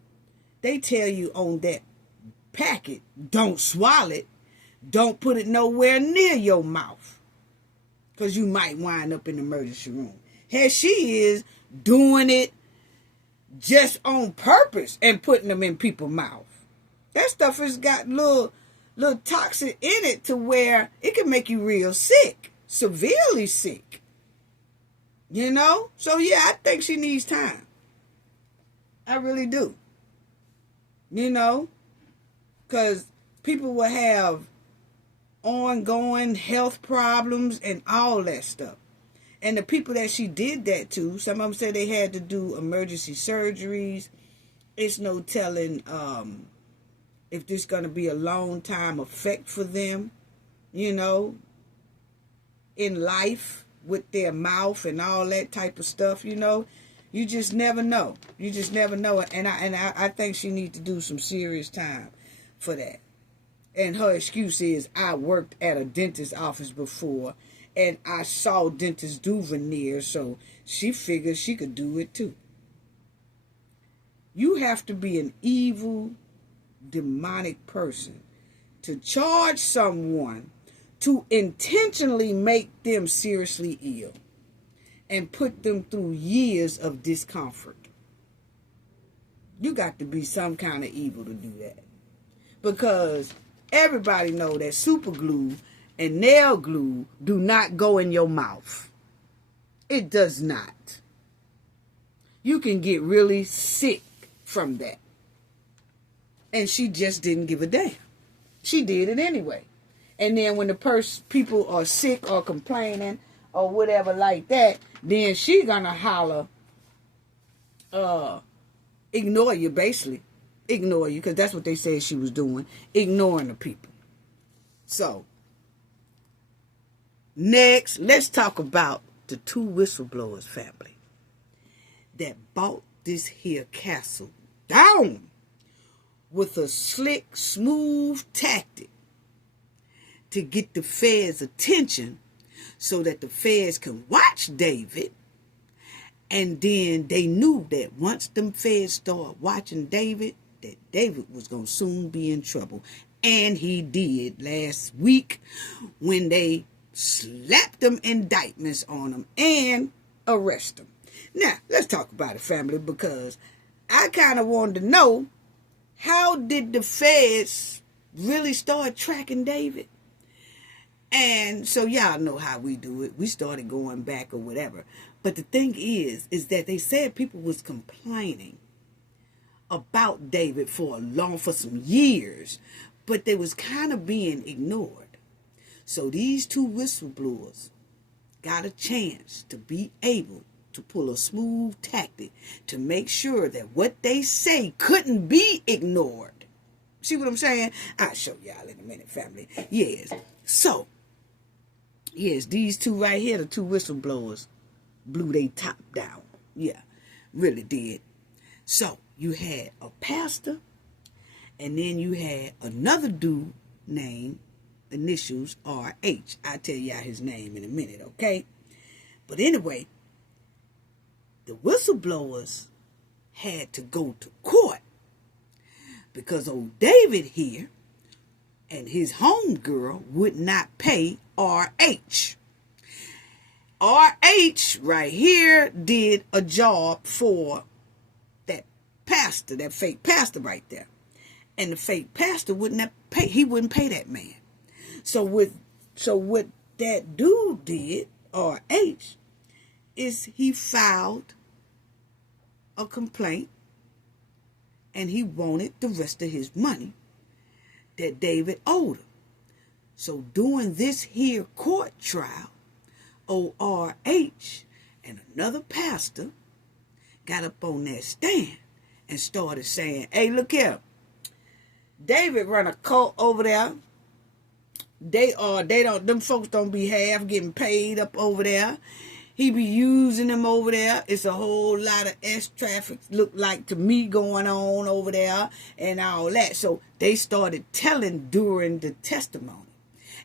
they tell you on that packet, don't swallow it. Don't put it nowhere near your mouth. Because you might wind up in the emergency room. Here she is doing it just on purpose and putting them in people's mouth. That stuff has got little toxic in it to where it can make you real sick. Severely sick. You know? So, yeah, I think she needs time. I really do. You know? Because people will have ongoing health problems and all that stuff. And the people that she did that to, some of them said they had to do emergency surgeries. It's no telling if this is going to be a long time effect for them, you know, in life. With their mouth and all that type of stuff, you know, you just never know. You just never know. And I think she needs to do some serious time for that. And her excuse is, I worked at a dentist's office before, and I saw dentists do veneers, so she figured she could do it too. You have to be an evil, demonic person to charge someone to intentionally make them seriously ill and put them through years of discomfort. You got to be some kind of evil to do that. Because everybody know that super glue and nail glue do not go in your mouth. It does not. You can get really sick from that. And she just didn't give a damn. She did it anyway. And then when the people are sick or complaining or whatever like that, then she gonna holler, ignore you, basically. Ignore you, because that's what they said she was doing, ignoring the people. So, next, let's talk about the 2 whistleblowers family that bought this here castle down with a slick, smooth tactic to get the feds' attention so that the feds can watch David. And then they knew that once them feds started watching David, that David was going to soon be in trouble. And he did last week when they slapped them indictments on him and arrested him. Now, let's talk about it, family, because I kind of wanted to know, how did the feds really start tracking David. And so y'all know how we do it. We started going back or whatever. But the thing is that they said people was complaining about David for some years, but they was kind of being ignored. So these two whistleblowers got a chance to be able to pull a smooth tactic to make sure that what they say couldn't be ignored. See what I'm saying? I'll show y'all in a minute, family. Yes. So, yes, these two right here, the two whistleblowers, blew their top down. Yeah, really did. So, you had a pastor, and then you had another dude named initials RH. I'll tell y'all his name in a minute, okay? But anyway, the whistleblowers had to go to court because old David here and his homegirl would not pay RH. RH right here did a job for that pastor, that fake pastor right there. And the fake pastor wouldn't pay that man. So what that dude did, RH, is he filed a complaint and he wanted the rest of his money that David owed him. So during this here court trial, RH and another pastor got up on that stand and started saying, hey, look here, David run a cult over there. Them folks don't be half getting paid up over there. He be using them over there. It's a whole lot of traffic look like to me going on over there and all that. So they started telling during the testimony.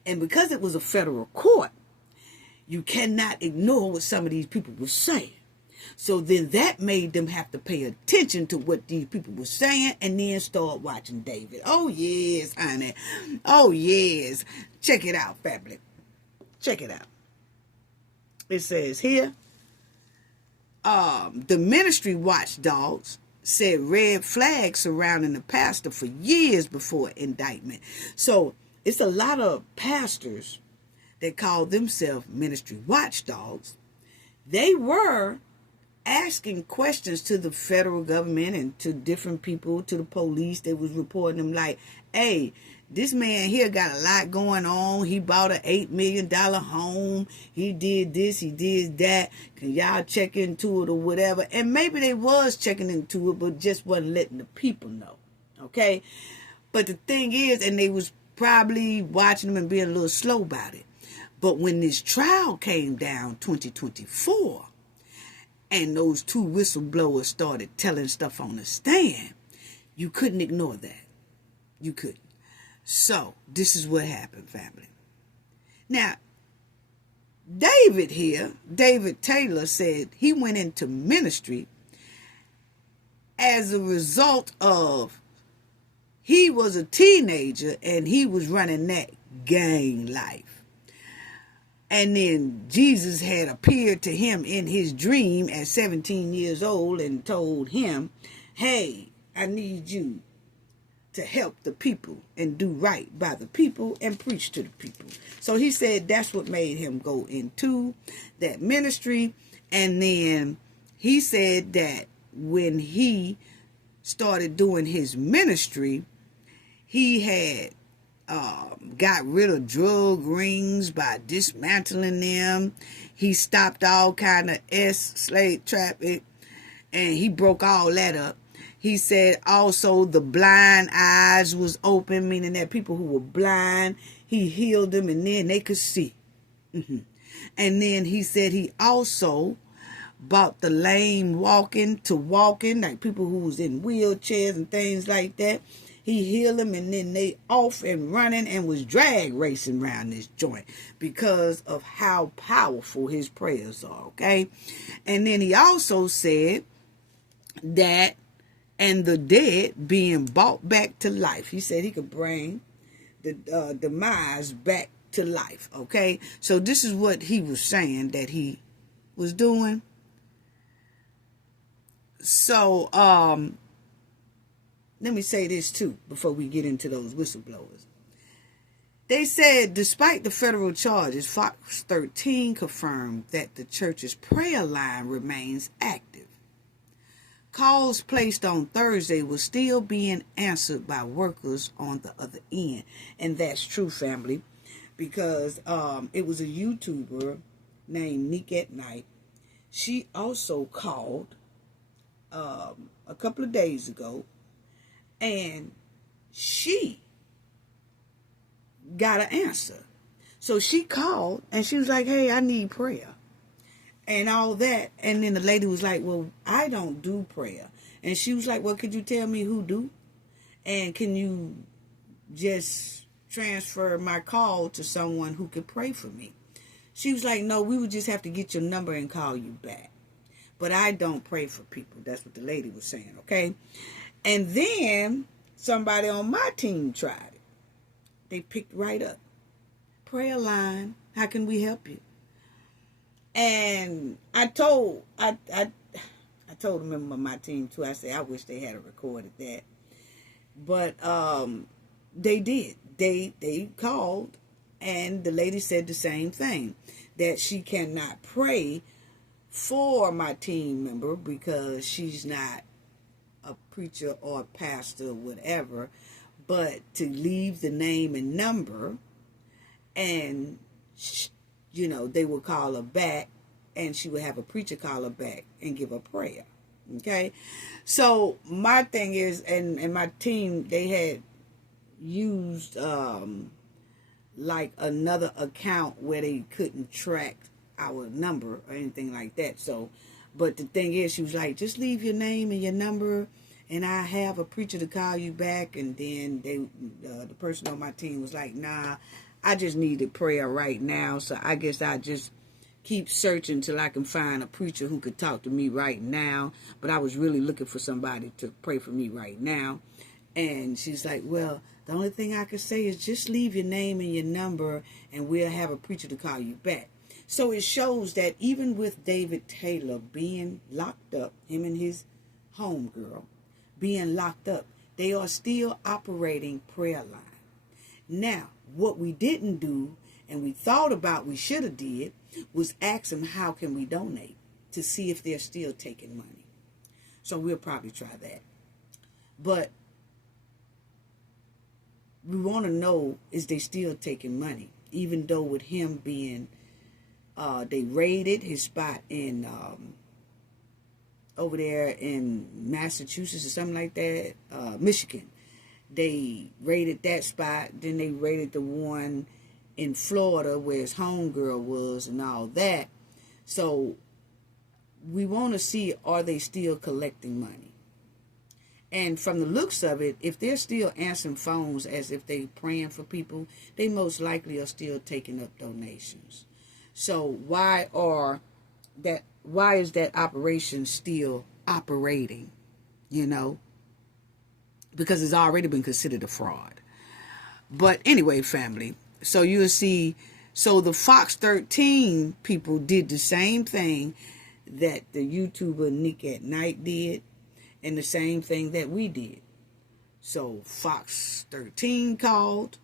And because it was a federal court, you cannot ignore what some of these people were saying. So then that made them have to pay attention to what these people were saying and then start watching David. Oh, yes, honey. Oh, yes. Check it out, family. Check it out. It says here, the ministry watchdogs said red flags surrounding the pastor for years before indictment. So it's a lot of pastors that call themselves ministry watchdogs. They were asking questions to the federal government and to different people, to the police. They was reporting them like, hey, this man here got a lot going on. He bought an $8 million home. He did this, he did that. Can y'all check into it or whatever? And maybe they was checking into it, but just wasn't letting the people know. Okay? But the thing is, and they was probably watching them and being a little slow about it. But when this trial came down 2024, and those two whistleblowers started telling stuff on the stand, you couldn't ignore that. You couldn't. So, this is what happened, family. Now, David Taylor said he went into ministry as a result of he was a teenager and he was running that gang life. And then Jesus had appeared to him in his dream at 17 years old and told him, hey, I need you to help the people and do right by the people and preach to the people. So he said that's what made him go into that ministry. And then he said that when he started doing his ministry, he had got rid of drug rings by dismantling them. He stopped all kind of slave traffic, and he broke all that up. He said also the blind eyes was open, meaning that people who were blind, he healed them and then they could see. And then he said he also brought the lame walking to walking, like people who was in wheelchairs and things like that. He healed them and then they off and running and was drag racing around this joint because of how powerful his prayers are, okay? And then he also said that and the dead being brought back to life. He said he could bring the demise back to life, okay? So this is what he was saying that he was doing. So, let me say this too before we get into those whistleblowers. They said despite the federal charges, Fox 13 confirmed that the church's prayer line remains active. Calls placed on Thursday were still being answered by workers on the other end. And that's true, family, because it was a YouTuber named Nick at Night. She also called a couple of days ago, and she got an answer. So she called, and she was like, hey, I need prayer. And all that. And then the lady was like, well, I don't do prayer. And she was like, well, could you tell me who do? And can you just transfer my call to someone who could pray for me? She was like, no, we would just have to get your number and call you back. But I don't pray for people. That's what the lady was saying, okay? And then somebody on my team tried it. They picked right up. Prayer line, how can we help you? And I told a member of my team too. I said I wish they had recorded that, but they did. They called, and the lady said the same thing, that she cannot pray for my team member because she's not a preacher or a pastor or whatever, but to leave the name and number, and they would call her back, and she would have a preacher call her back and give her prayer. Okay? So my thing is, and my team, they had used like another account where they couldn't track our number or anything like that. So, but the thing is, she was like, just leave your name and your number, and I have a preacher to call you back. And then the person on my team was like, nah, I just needed prayer right now, so I guess I just keep searching till I can find a preacher who could talk to me right now. But I was really looking for somebody to pray for me right now. And she's like, well, the only thing I can say is just leave your name and your number, and we'll have a preacher to call you back. So it shows that even with David Taylor being locked up, him and his homegirl being locked up, they are still operating prayer line. Now, what we didn't do, and we thought about we should have did, was ask them how can we donate to see if they're still taking money. So we'll probably try that. But we want to know, is they still taking money? Even though with him being, they raided his spot in, over there in Massachusetts or something like that, Michigan. They raided that spot. Then they raided the one in Florida where his homegirl was and all that. So we want to see, are they still collecting money? And from the looks of it, if they're still answering phones as if they're praying for people, they most likely are still taking up donations. So why is that operation still operating? Because it's already been considered a fraud. But anyway, family, so you'll see, so the Fox 13 people did the same thing that the YouTuber Nick at Night did, and the same thing that we did. So Fox 13 called,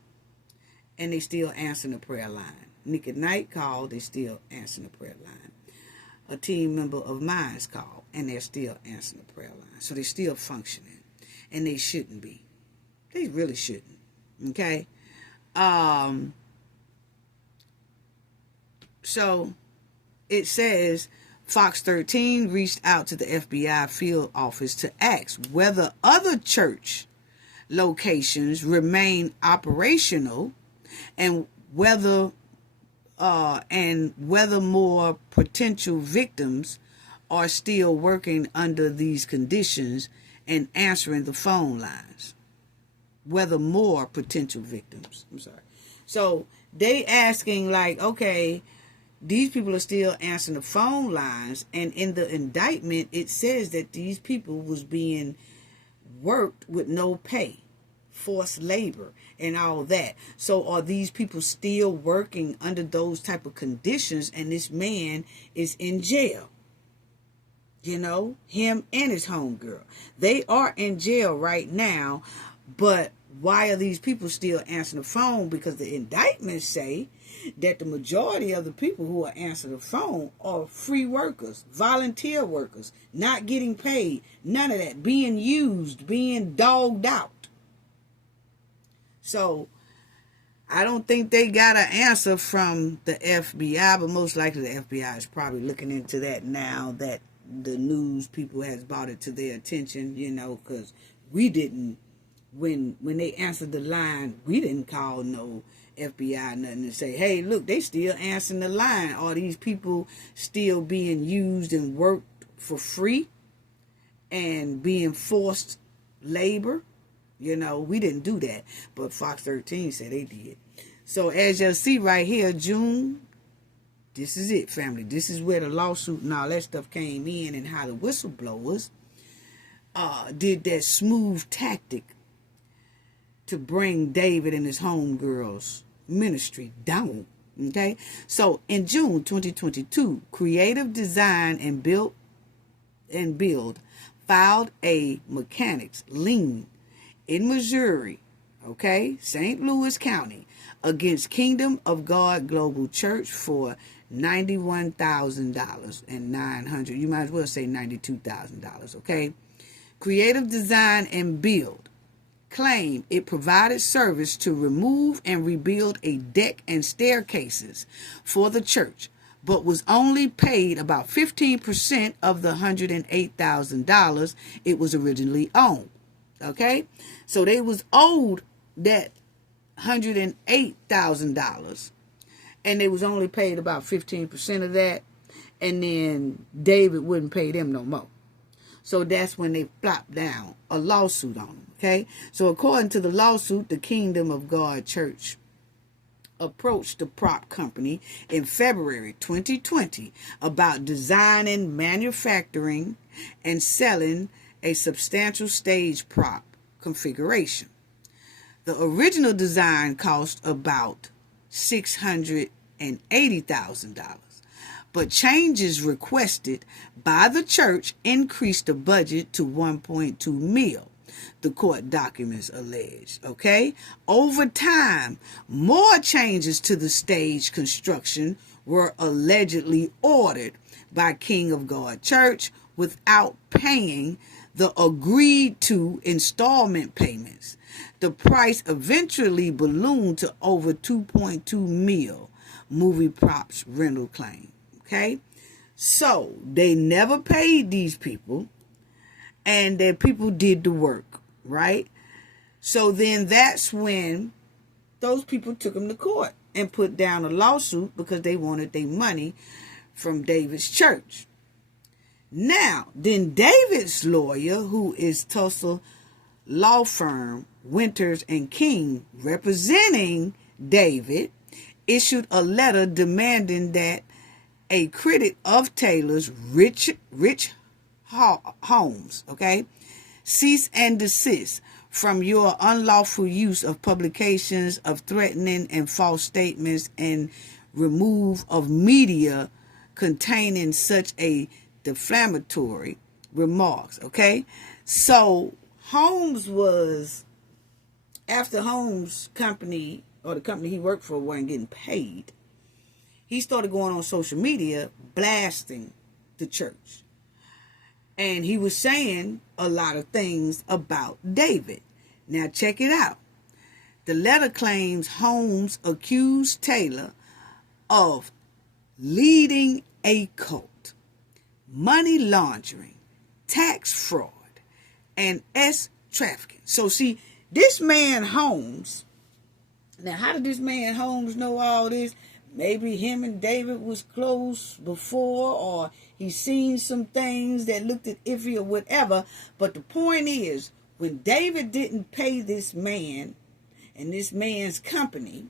and they still answering the prayer line. Nick at Night called, they still answering the prayer line. A team member of mine's called, and they're still answering the prayer line. So they're still functioning. And they shouldn't be. They really shouldn't. Okay? So it says Fox 13 reached out to the FBI field office to ask whether other church locations remain operational and whether more potential victims are still working under these conditions and answering the phone lines. Whether more potential victims. I'm sorry. So they asking like, okay, these people are still answering the phone lines, and in the indictment it says that these people was being worked with no pay, forced labor, and all that. So are these people still working under those type of conditions, and this man is in jail? You know, him and his homegirl. They are in jail right now, but why are these people still answering the phone? Because the indictments say that the majority of the people who are answering the phone are free workers, volunteer workers, not getting paid, none of that, being used, being dogged out. So I don't think they got an answer from the FBI, but most likely the FBI is probably looking into that now that the news people has brought it to their attention, you know, because we didn't, when they answered the line, we didn't call no FBI nothing to say, hey, look, they still answering the line. Are these people still being used and worked for free and being forced labor? You know, we didn't do that, but Fox 13 said they did. So as you'll see right here, June, this is it, family. This is where the lawsuit and all that stuff came in, and how the whistleblowers did that smooth tactic to bring David and his homegirls ministry down. Okay, so in June 2022, Creative Design and Build filed a mechanics lien in Missouri, okay, St. Louis County, against Kingdom of God Global Church for $91,900. You might as well say $92,000, okay? Creative Design and Build claimed it provided service to remove and rebuild a deck and staircases for the church, but was only paid about 15% of the $108,000 it was originally owned. Okay, so they was owed that $108,000, and they was only paid about 15% of that, and then David wouldn't pay them no more. So that's when they flopped down a lawsuit on them. Okay, so according to the lawsuit, the Kingdom of God Church approached the prop company in February 2020 about designing, manufacturing, and selling a substantial stage prop configuration. The original design cost about $680,000, but changes requested by the church increased the budget to $1.2 million. The court documents alleged. Okay, over time, more changes to the stage construction were allegedly ordered by King of God Church without paying the agreed to installment payments. The price eventually ballooned to over $2.2 million, movie props rental claim. Okay, so they never paid these people, and their people did the work, right? So then that's when those people took them to court and put down a lawsuit because they wanted their money from David's church. Now, then David's lawyer, who is Tulsa law firm Winters and King, representing David, issued a letter demanding that a critic of Taylor's Rich Holmes, okay, cease and desist from your unlawful use of publications of threatening and false statements, and remove of media containing such a defamatory remarks. Okay, so Holmes was, after Holmes' company, or the company he worked for, wasn't getting paid, he started going on social media blasting the church, and he was saying a lot of things about David. Now check it out. The letter claims Holmes accused Taylor of leading a cult, money laundering, tax fraud, and trafficking. So see, this man Holmes, now how did this man Holmes know all this? Maybe him and David was close before, or he seen some things that looked at iffy or whatever. But the point is, when David didn't pay this man and this man's company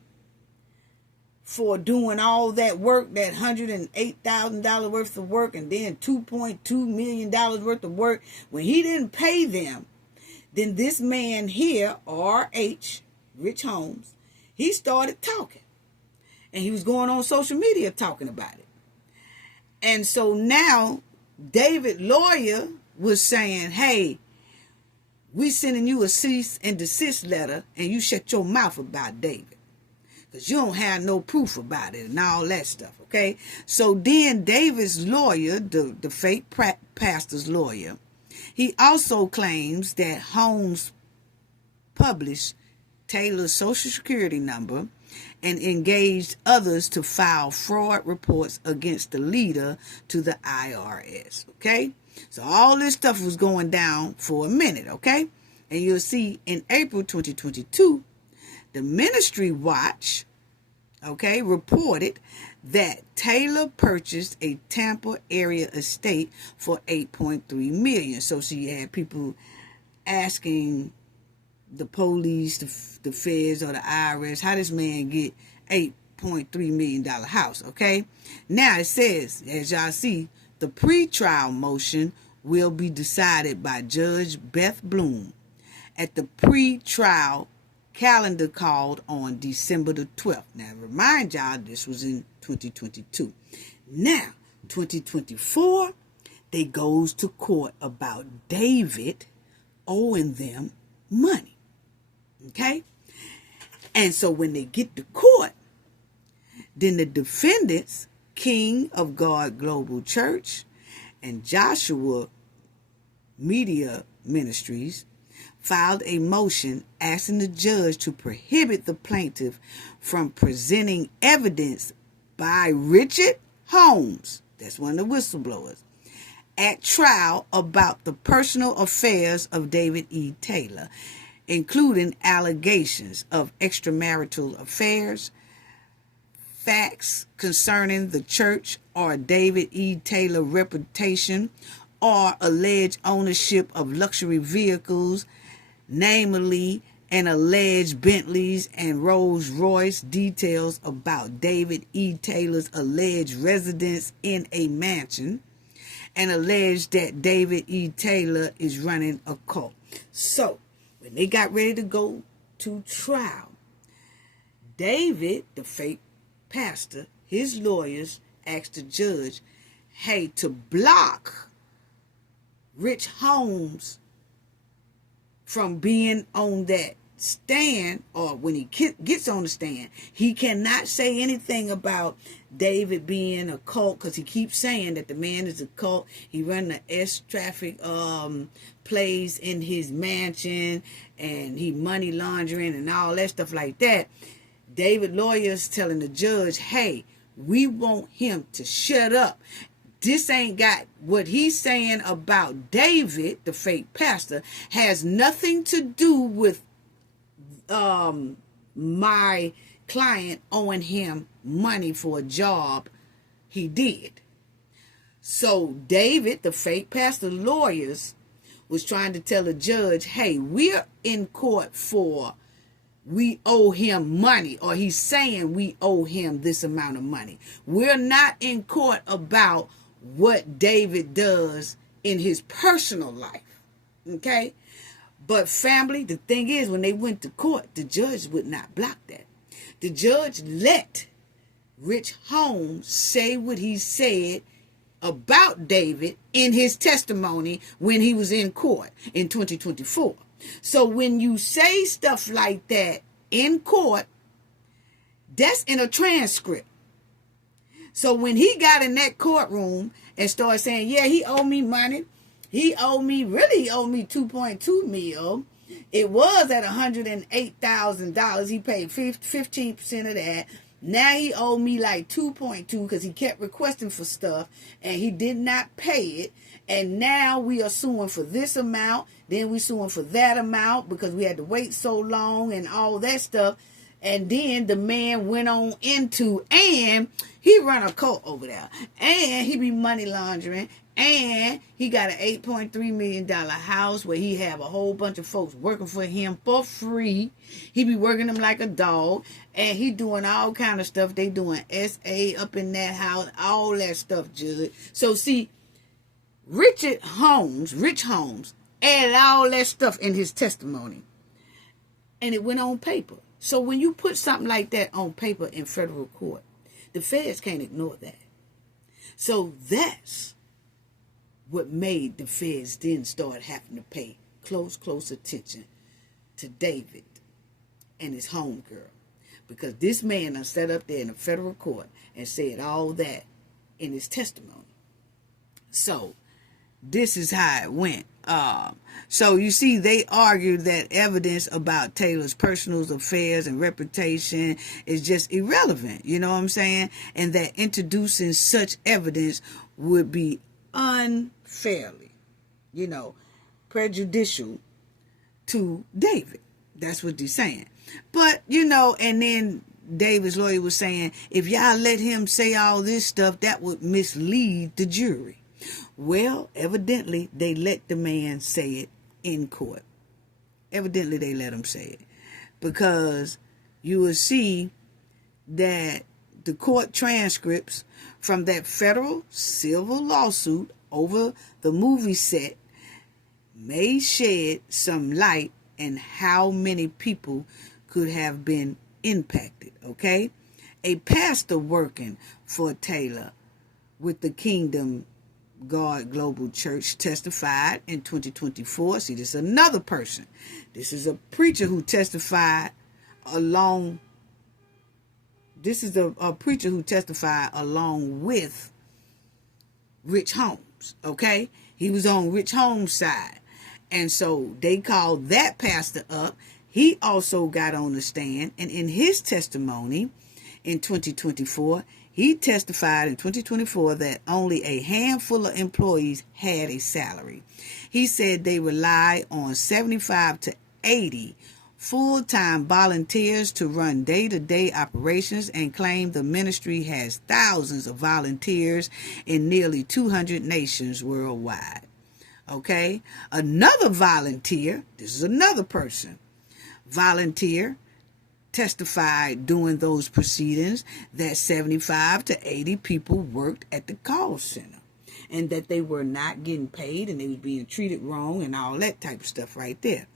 for doing all that work, that $108,000 worth of work, and then $2.2 million worth of work, when he didn't pay them, then this man here, R.H., Rich Holmes, he started talking. And he was going on social media talking about it. And so now David lawyer was saying, hey, we sending you a cease and desist letter, and you shut your mouth about David, because you don't have no proof about it and all that stuff, okay? So then David's lawyer, the fake pastor's lawyer, he also claims that Holmes published Taylor's social security number and engaged others to file fraud reports against the leader to the IRS, okay? So all this stuff was going down for a minute, okay? And you'll see in April 2022, the Ministry Watch, okay, reported that Taylor purchased a Tampa area estate for $8.3 million. So she had people asking the police, the feds, or the IRS, how this man get $8.3 million house, okay? Now it says, as y'all see, the pretrial motion will be decided by Judge Beth Bloom at the pretrial calendar called on December the 12th. Now, remind y'all, this was in 2022. Now, 2024, they goes to court about David owing them money. Okay? And so when they get to court, then the defendants, King of God Global Church and Joshua Media Ministries, filed a motion asking the judge to prohibit the plaintiff from presenting evidence by Richard Holmes, that's one of the whistleblowers, at trial about the personal affairs of David E. Taylor, including allegations of extramarital affairs, facts concerning the church or David E. Taylor reputation, or alleged ownership of luxury vehicles, namely an alleged Bentleys and Rolls Royce, details about David E. Taylor's alleged residence in a mansion, and alleged that David E. Taylor is running a cult. So, when they got ready to go to trial, David, the fake pastor, his lawyers asked the judge, hey, to block Rich Holmes from being on that stand, or when he gets on the stand, he cannot say anything about David being a cult, because he keeps saying that the man is a cult. He run the S traffic plays in his mansion, and he money laundering and all that stuff like that. David lawyers telling the judge, hey, we want him to shut up. This ain't got, what he's saying about David, the fake pastor, has nothing to do with my client owing him money for a job he did. So David, the fake pastor lawyers, was trying to tell the judge, hey, we're in court for we owe him money, or he's saying we owe him this amount of money. We're not in court about what David does in his personal life. Okay? But family, the thing is, when they went to court, the judge would not block that. The judge let Rich Holmes say what he said about David in his testimony when he was in court in 2024. So when you say stuff like that in court, that's in a transcript. So when he got in that courtroom and started saying, yeah, he owed me money. He owed me 2.2 mil. It was at $108,000. He paid 15% of that. Now he owed me like 2.2 because he kept requesting for stuff and he did not pay it. And now we are suing for this amount. Then we suing for that amount because we had to wait so long and all that stuff. And then the man went on into, and he run a cult over there. And he be money laundering. And he got an $8.3 million house where he have a whole bunch of folks working for him for free. He be working them like a dog. And he doing all kind of stuff. They doing SA up in that house. All that stuff, Judge. So see, Rich Holmes, added all that stuff in his testimony. And it went on paper. So when you put something like that on paper in federal court, the feds can't ignore that. So that's what made the feds then start having to pay close attention to David and his homegirl. Because this man done sat up there in a federal court and said all that in his testimony. So, this is how it went. So you see, they argued that evidence about Taylor's personal affairs and reputation is just irrelevant, you know what I'm saying? And that introducing such evidence would be unfairly, prejudicial to David. That's what they're saying. But, and then David's lawyer was saying, if y'all let him say all this stuff, that would mislead the jury. Well, evidently, they let the man say it in court. Evidently, they let him say it. Because you will see that the court transcripts from that federal civil lawsuit over the movie set may shed some light on how many people could have been impacted, okay? A pastor working for Taylor with the Kingdom God Global Church testified in 2024. See, this is another person. This is a preacher who testified along. This is a preacher who testified along with Rich Holmes, okay? He was on Rich Holmes' side. And so they called that pastor up. He also got on the stand. And in his testimony in 2024, he testified in 2024 that only a handful of employees had a salary. He said they rely on 75 to 80 full-time volunteers to run day-to-day operations and claimed the ministry has thousands of volunteers in nearly 200 nations worldwide. Okay? Another volunteer, this is another person, volunteer, testified during those proceedings that 75 to 80 people worked at the call center and that they were not getting paid and they was being treated wrong and all that type of stuff right there.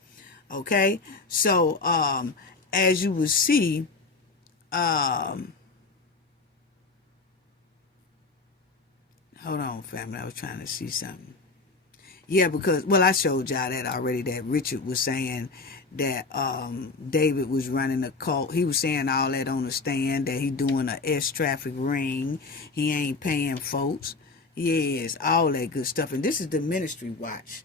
Okay? So, as you will see, hold on, family. I was trying to see something. Yeah, because, well, I showed y'all that already, that Richard was saying that David was running a cult. He was saying all that on the stand, that he doing a S-traffic ring. He ain't paying folks. Yes, all that good stuff. And this is the Ministry Watch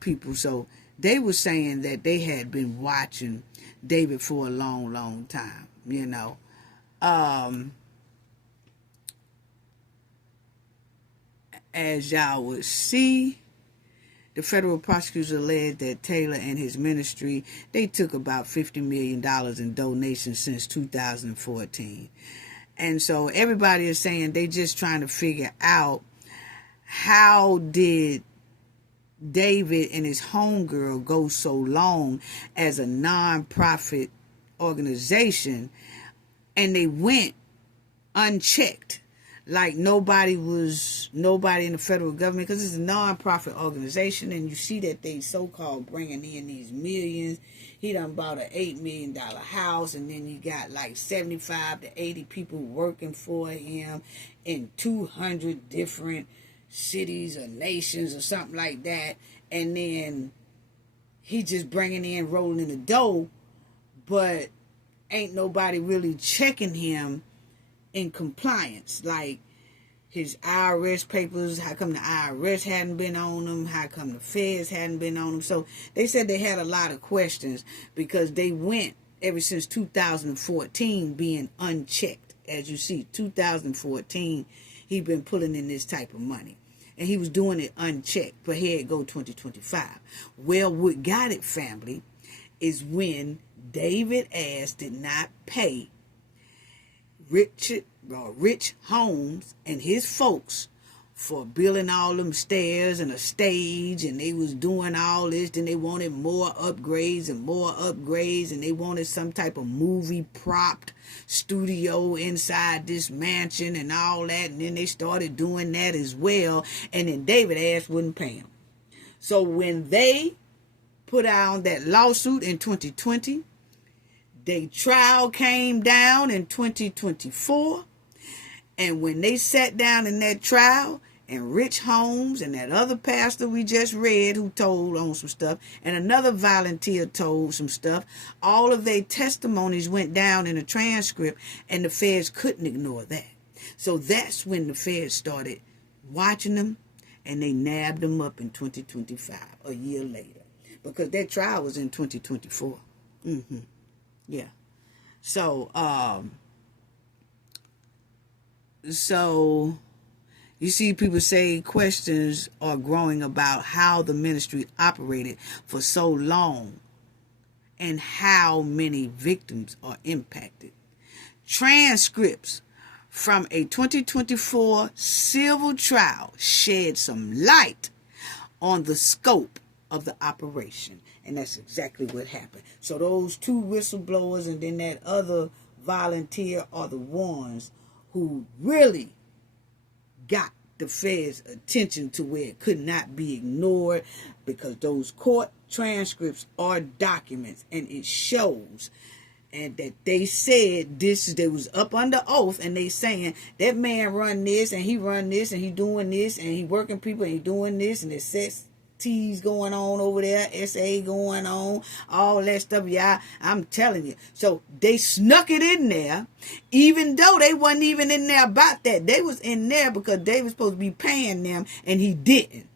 people. So they were saying that they had been watching David for a long time, As y'all would see, the federal prosecutors alleged that Taylor and his ministry, they took about $50 million in donations since 2014. And so everybody is saying they just trying to figure out, how did David and his homegirl go so long as a non-profit organization and they went unchecked? Like nobody in the federal government, because it's a non-profit organization, and you see that they so-called bringing in these millions. He done bought an $8 million house, and then you got like 75 to 80 people working for him in 200 different cities or nations or something like that. And then he just bringing in, rolling in the dough, but ain't nobody really checking him in compliance, like his IRS papers. How come the IRS hadn't been on them? How come the feds hadn't been on them? So they said they had a lot of questions because they went ever since 2014 being unchecked. As you see, 2014, he been pulling in this type of money. And he was doing it unchecked. But here it go 2025. Well, what got it, family, is when David Ass did not pay Rich Holmes and his folks for building all them stairs and a stage, and they was doing all this. Then they wanted more upgrades, and they wanted some type of movie propped studio inside this mansion and all that. And then they started doing that as well, and then David Ass wouldn't pay them. So when they put out that lawsuit in 2020, their trial came down in 2024. And when they sat down in that trial, and Rich Holmes and that other pastor we just read who told on some stuff, and another volunteer told some stuff. All of their testimonies went down in a transcript, and the feds couldn't ignore that. So that's when the feds started watching them, and they nabbed them up in 2025, a year later, because their trial was in 2024. Yeah. So, you see people say questions are growing about how the ministry operated for so long and how many victims are impacted. Transcripts from a 2024 civil trial shed some light on the scope of the operation. And that's exactly what happened. So those two whistleblowers and then that other volunteer are the ones who really got the feds' attention to where it could not be ignored, because those court transcripts are documents, and it shows and that they said this, they was up under oath, and they saying that man run this and he run this and he doing this and he working people and he doing this, and it says T's going on over there, SA going on, all that stuff. Yeah, I'm telling you. So they snuck it in there, even though they wasn't even in there about that. They was in there because they was supposed to be paying them, and he didn't.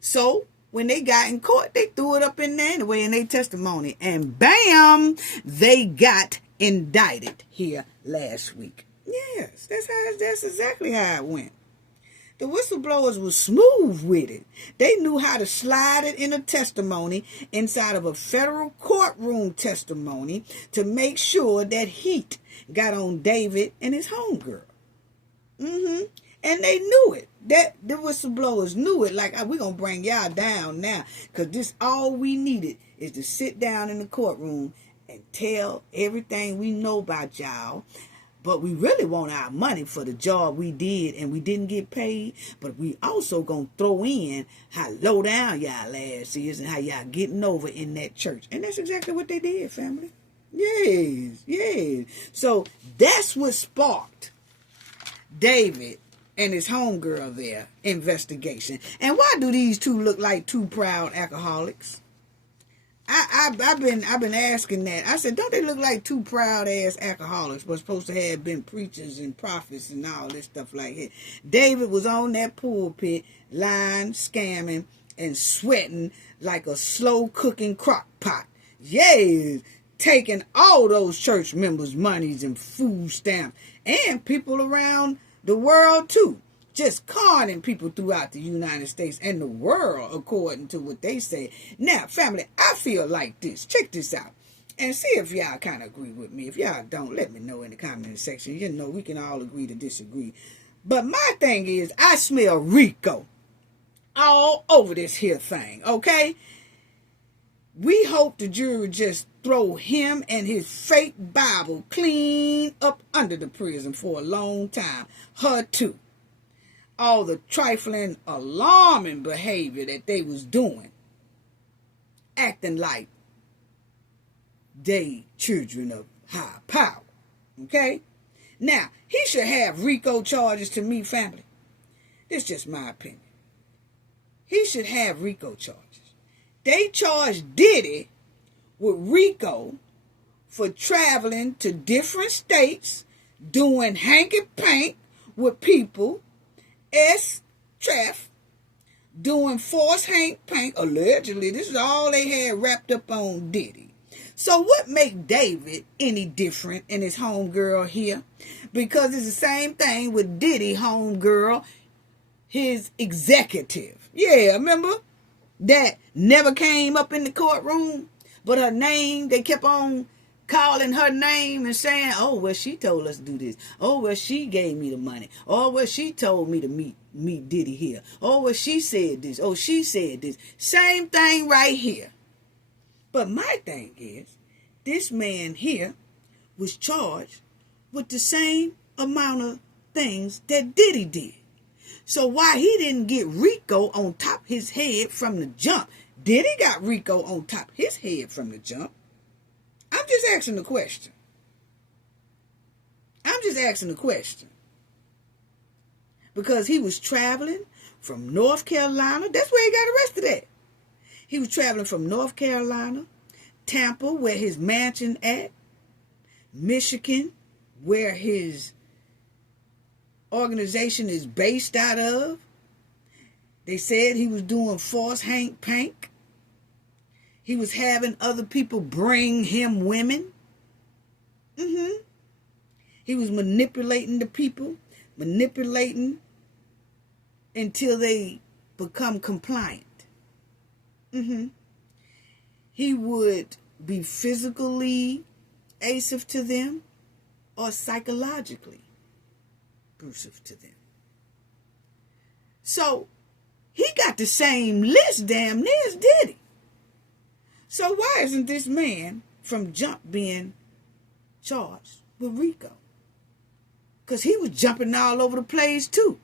So when they got in court, they threw it up in there anyway in their testimony, and bam, they got indicted here last week. Yes, that's exactly how it went. The whistleblowers was smooth with it. They knew how to slide it in a testimony inside of a federal courtroom testimony to make sure that heat got on David and his homegirl. And they knew it. That the whistleblowers knew it. Like, we're going to bring y'all down now, because this all we needed is to sit down in the courtroom and tell everything we know about y'all. But we really want our money for the job we did and we didn't get paid. But we also going to throw in how low down y'all ass is and how y'all getting over in that church. And that's exactly what they did, family. Yes. So that's what sparked David and his homegirl there investigation. And why do these two look like two proud alcoholics? I've been asking that. I said, don't they look like two proud ass alcoholics? Was supposed to have been preachers and prophets and all this stuff like that. David was on that pulpit, lying, scamming, and sweating like a slow cooking crock pot. Yes, taking all those church members' monies and food stamps and people around the world too. Just conning people throughout the United States and the world, according to what they say. Now, family, I feel like this. Check this out. And see if y'all kind of agree with me. If y'all don't, let me know in the comment section. You know, we can all agree to disagree. But my thing is, I smell Rico all over this here thing, okay? We hope the jury just throw him and his fake Bible clean up under the prison for a long time. Her too. All the trifling, alarming behavior that they was doing. Acting like they children of high power. Okay? Now, he should have RICO charges to me, family. This is just my opinion. He should have RICO charges. They charged Diddy with RICO for traveling to different states, doing hanky-pank with people, S-Traff, doing forced hank-pank, allegedly. This is all they had wrapped up on Diddy. So what make David any different in his homegirl here? Because it's the same thing with Diddy homegirl, his executive. Yeah, remember? That never came up in the courtroom, but her name, they kept on calling her name and saying, oh, well, she told us to do this. Oh, well, she gave me the money. Oh, well, she told me to meet Diddy here. Oh, well, she said this. Oh, she said this. Same thing right here. But my thing is, this man here was charged with the same amount of things that Diddy did. So why he didn't get RICO on top his head from the jump? Diddy got RICO on top his head from the jump. I'm just asking the question. because he was traveling from North Carolina. That's where he got arrested at. He was traveling from North Carolina, Tampa, where his mansion at, Michigan, where his organization is based out of. They said he was doing forced hank pank. He was having other people bring him women. He was manipulating the people, manipulating until they become compliant. He would be physically abusive to them or psychologically abusive to them. So he got the same list damn near as Diddy. So why isn't this man from jump being charged with RICO? Because he was jumping all over the place too,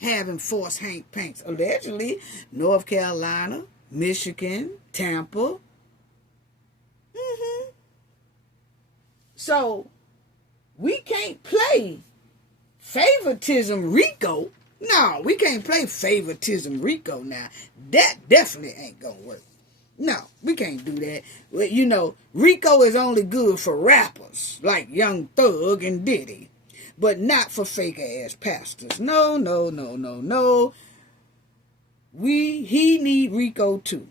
having forced hank panks. Allegedly, North Carolina, Michigan, Tampa. So we can't play favoritism RICO. No, we can't play favoritism RICO now. That definitely ain't gonna work. No, we can't do that. Well, you know, RICO is only good for rappers like Young Thug and Diddy, but not for fake ass pastors. No. He need RICO too.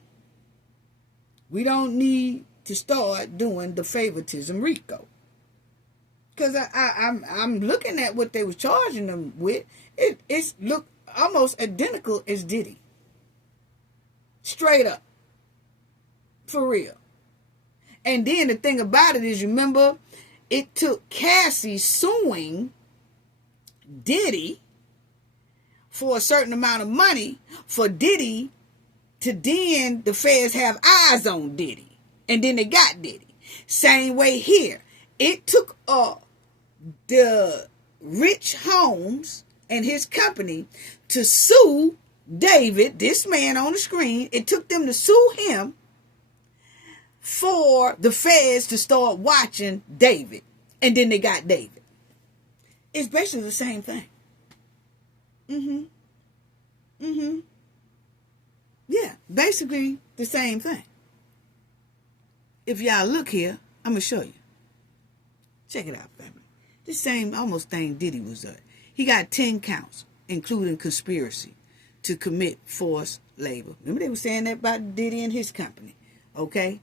We don't need to start doing the favoritism RICO. Because I'm looking at what they was charging them with. It's look almost identical as Diddy. Straight up. For real. And then the thing about it is, remember, it took Cassie suing Diddy for a certain amount of money for Diddy to then the feds have eyes on Diddy. And then they got Diddy. Same way here. It took the Rich Holmes and his company to sue David, this man on the screen. It took them to sue him for the feds to start watching David. And then they got David. It's basically the same thing. Yeah, basically the same thing. If y'all look here, I'm going to show you. Check it out, family. The same almost thing Diddy was at. He got 10 counts, including conspiracy to commit forced labor. Remember they were saying that about Diddy and his company, okay?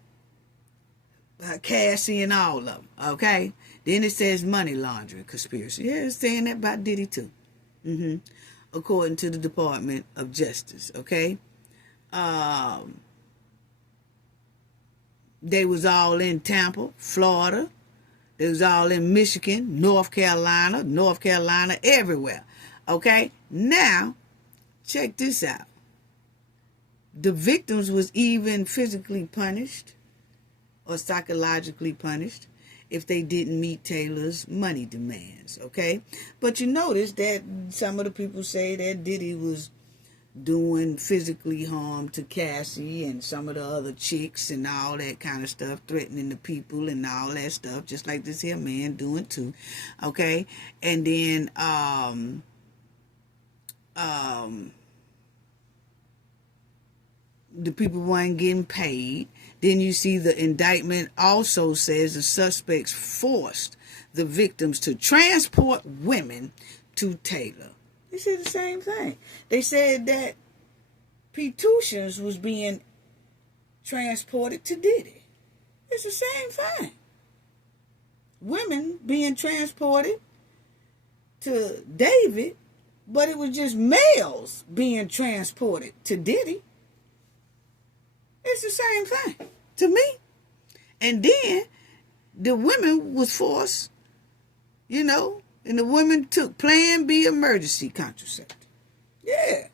Cassie and all of them, okay? Then it says money laundering conspiracy. Yeah, it's saying that about Diddy too. According to the Department of Justice, okay? They was all in Tampa, Florida. They was all in Michigan, North Carolina, everywhere. Okay? Now, check this out. The victims was even physically punished or psychologically punished if they didn't meet Taylor's money demands. Okay? But you notice that some of the people say that Diddy was doing physically harm to Cassie and some of the other chicks and all that kind of stuff, threatening the people and all that stuff, just like this here man doing too. Okay? And then the people weren't getting paid. Then you see the indictment also says the suspects forced the victims to transport women to Taylor. They said the same thing. They said that Petusians was being transported to Diddy. It's the same thing. Women being transported to David, but it was just males being transported to Diddy. It's the same thing to me. And then the women was forced, you know, and the women took Plan B emergency contraceptive. Yeah.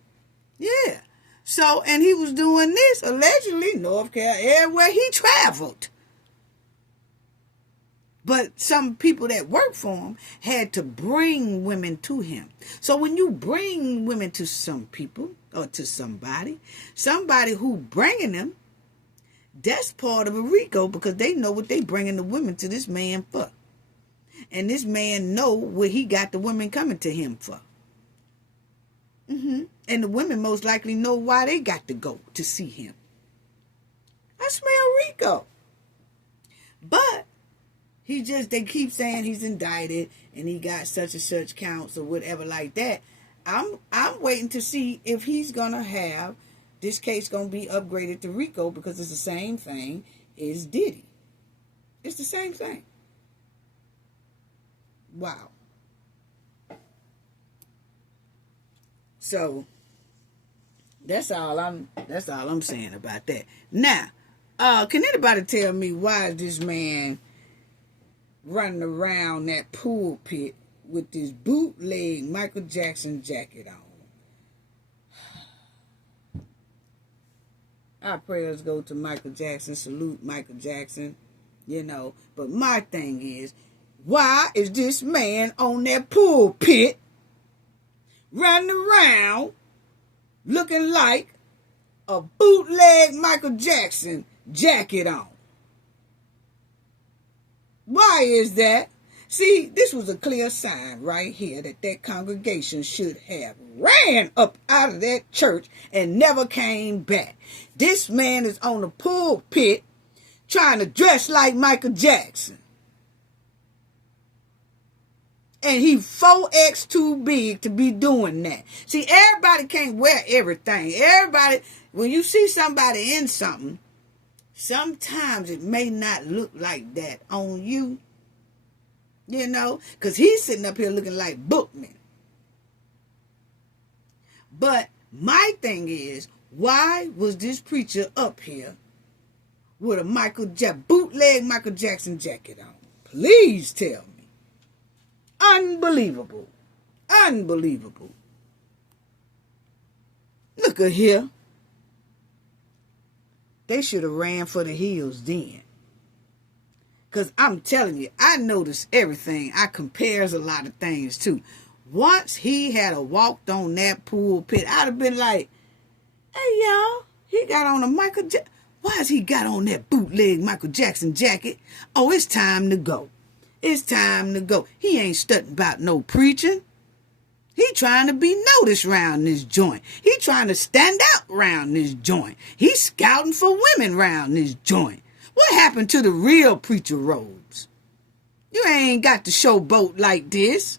So, and he was doing this, allegedly, North Carolina, everywhere he traveled. But some people that worked for him had to bring women to him. So when you bring women to some people, or to somebody who bringing them, that's part of a RICO, because they know what they bringing the women to this man for. And this man know what he got the women coming to him for. And the women most likely know why they got to go to see him. I smell Rico. But they keep saying he's indicted and he got such and such counts or whatever like that. I'm waiting to see if he's gonna have this case gonna be upgraded to Rico, because it's the same thing as Diddy. It's the same thing. Wow. So that's all I'm saying about that. Now, can anybody tell me why is this man running around that pulpit with this bootleg Michael Jackson jacket on? Our prayers go to Michael Jackson. Salute Michael Jackson. But my thing is, why is this man on that pulpit running around looking like a bootleg Michael Jackson jacket on? Why is that? See, this was a clear sign right here that congregation should have ran up out of that church and never came back. This man is on the pulpit trying to dress like Michael Jackson. And he 4X too big to be doing that. See, everybody can't wear everything. Everybody, when you see somebody in something, sometimes it may not look like that on you. Because he's sitting up here looking like Bookman. But my thing is, why was this preacher up here with a bootleg Michael Jackson jacket on? Please tell me. Unbelievable. Unbelievable. Look at here. They should have ran for the hills then. Because I'm telling you, I notice everything. I compares a lot of things too. Once he had walked on that pulpit, I'd have been like, hey, y'all, he got on a Michael Jackson. Why has he got on that bootleg Michael Jackson jacket? Oh, it's time to go. It's time to go. He ain't studying about no preaching. He trying to be noticed around this joint. He trying to stand out around this joint. He's scouting for women around this joint. What happened to the real preacher robes? You ain't got to showboat like this,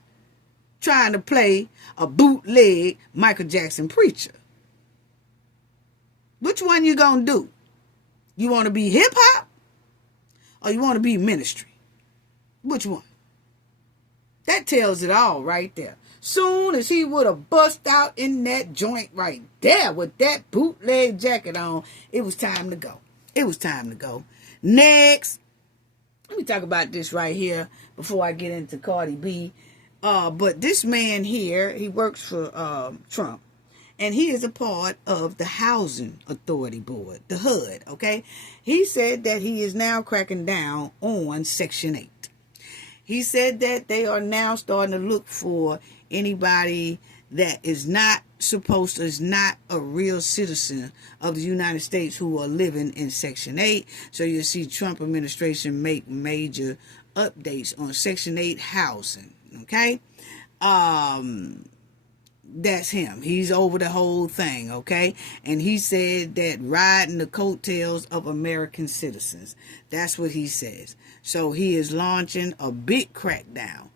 trying to play a bootleg Michael Jackson preacher. Which one you gonna do? You want to be hip-hop or you want to be ministry? Which one? That tells it all right there. Soon as he would have bust out in that joint right there with that bootleg jacket on, it was time to go. It was time to go. Next, let me talk about this right here before I get into Cardi B. But this man here, he works for Trump. And he is a part of the Housing Authority Board, the HUD, okay? He said that he is now cracking down on Section 8. He said that they are now starting to look for anybody that is not a real citizen of the United States who are living in Section 8. So you see Trump administration make major updates on Section 8 housing, okay? That's him. He's over the whole thing, okay? And he said that riding the coattails of American citizens. That's what he says. So he is launching a big crackdown.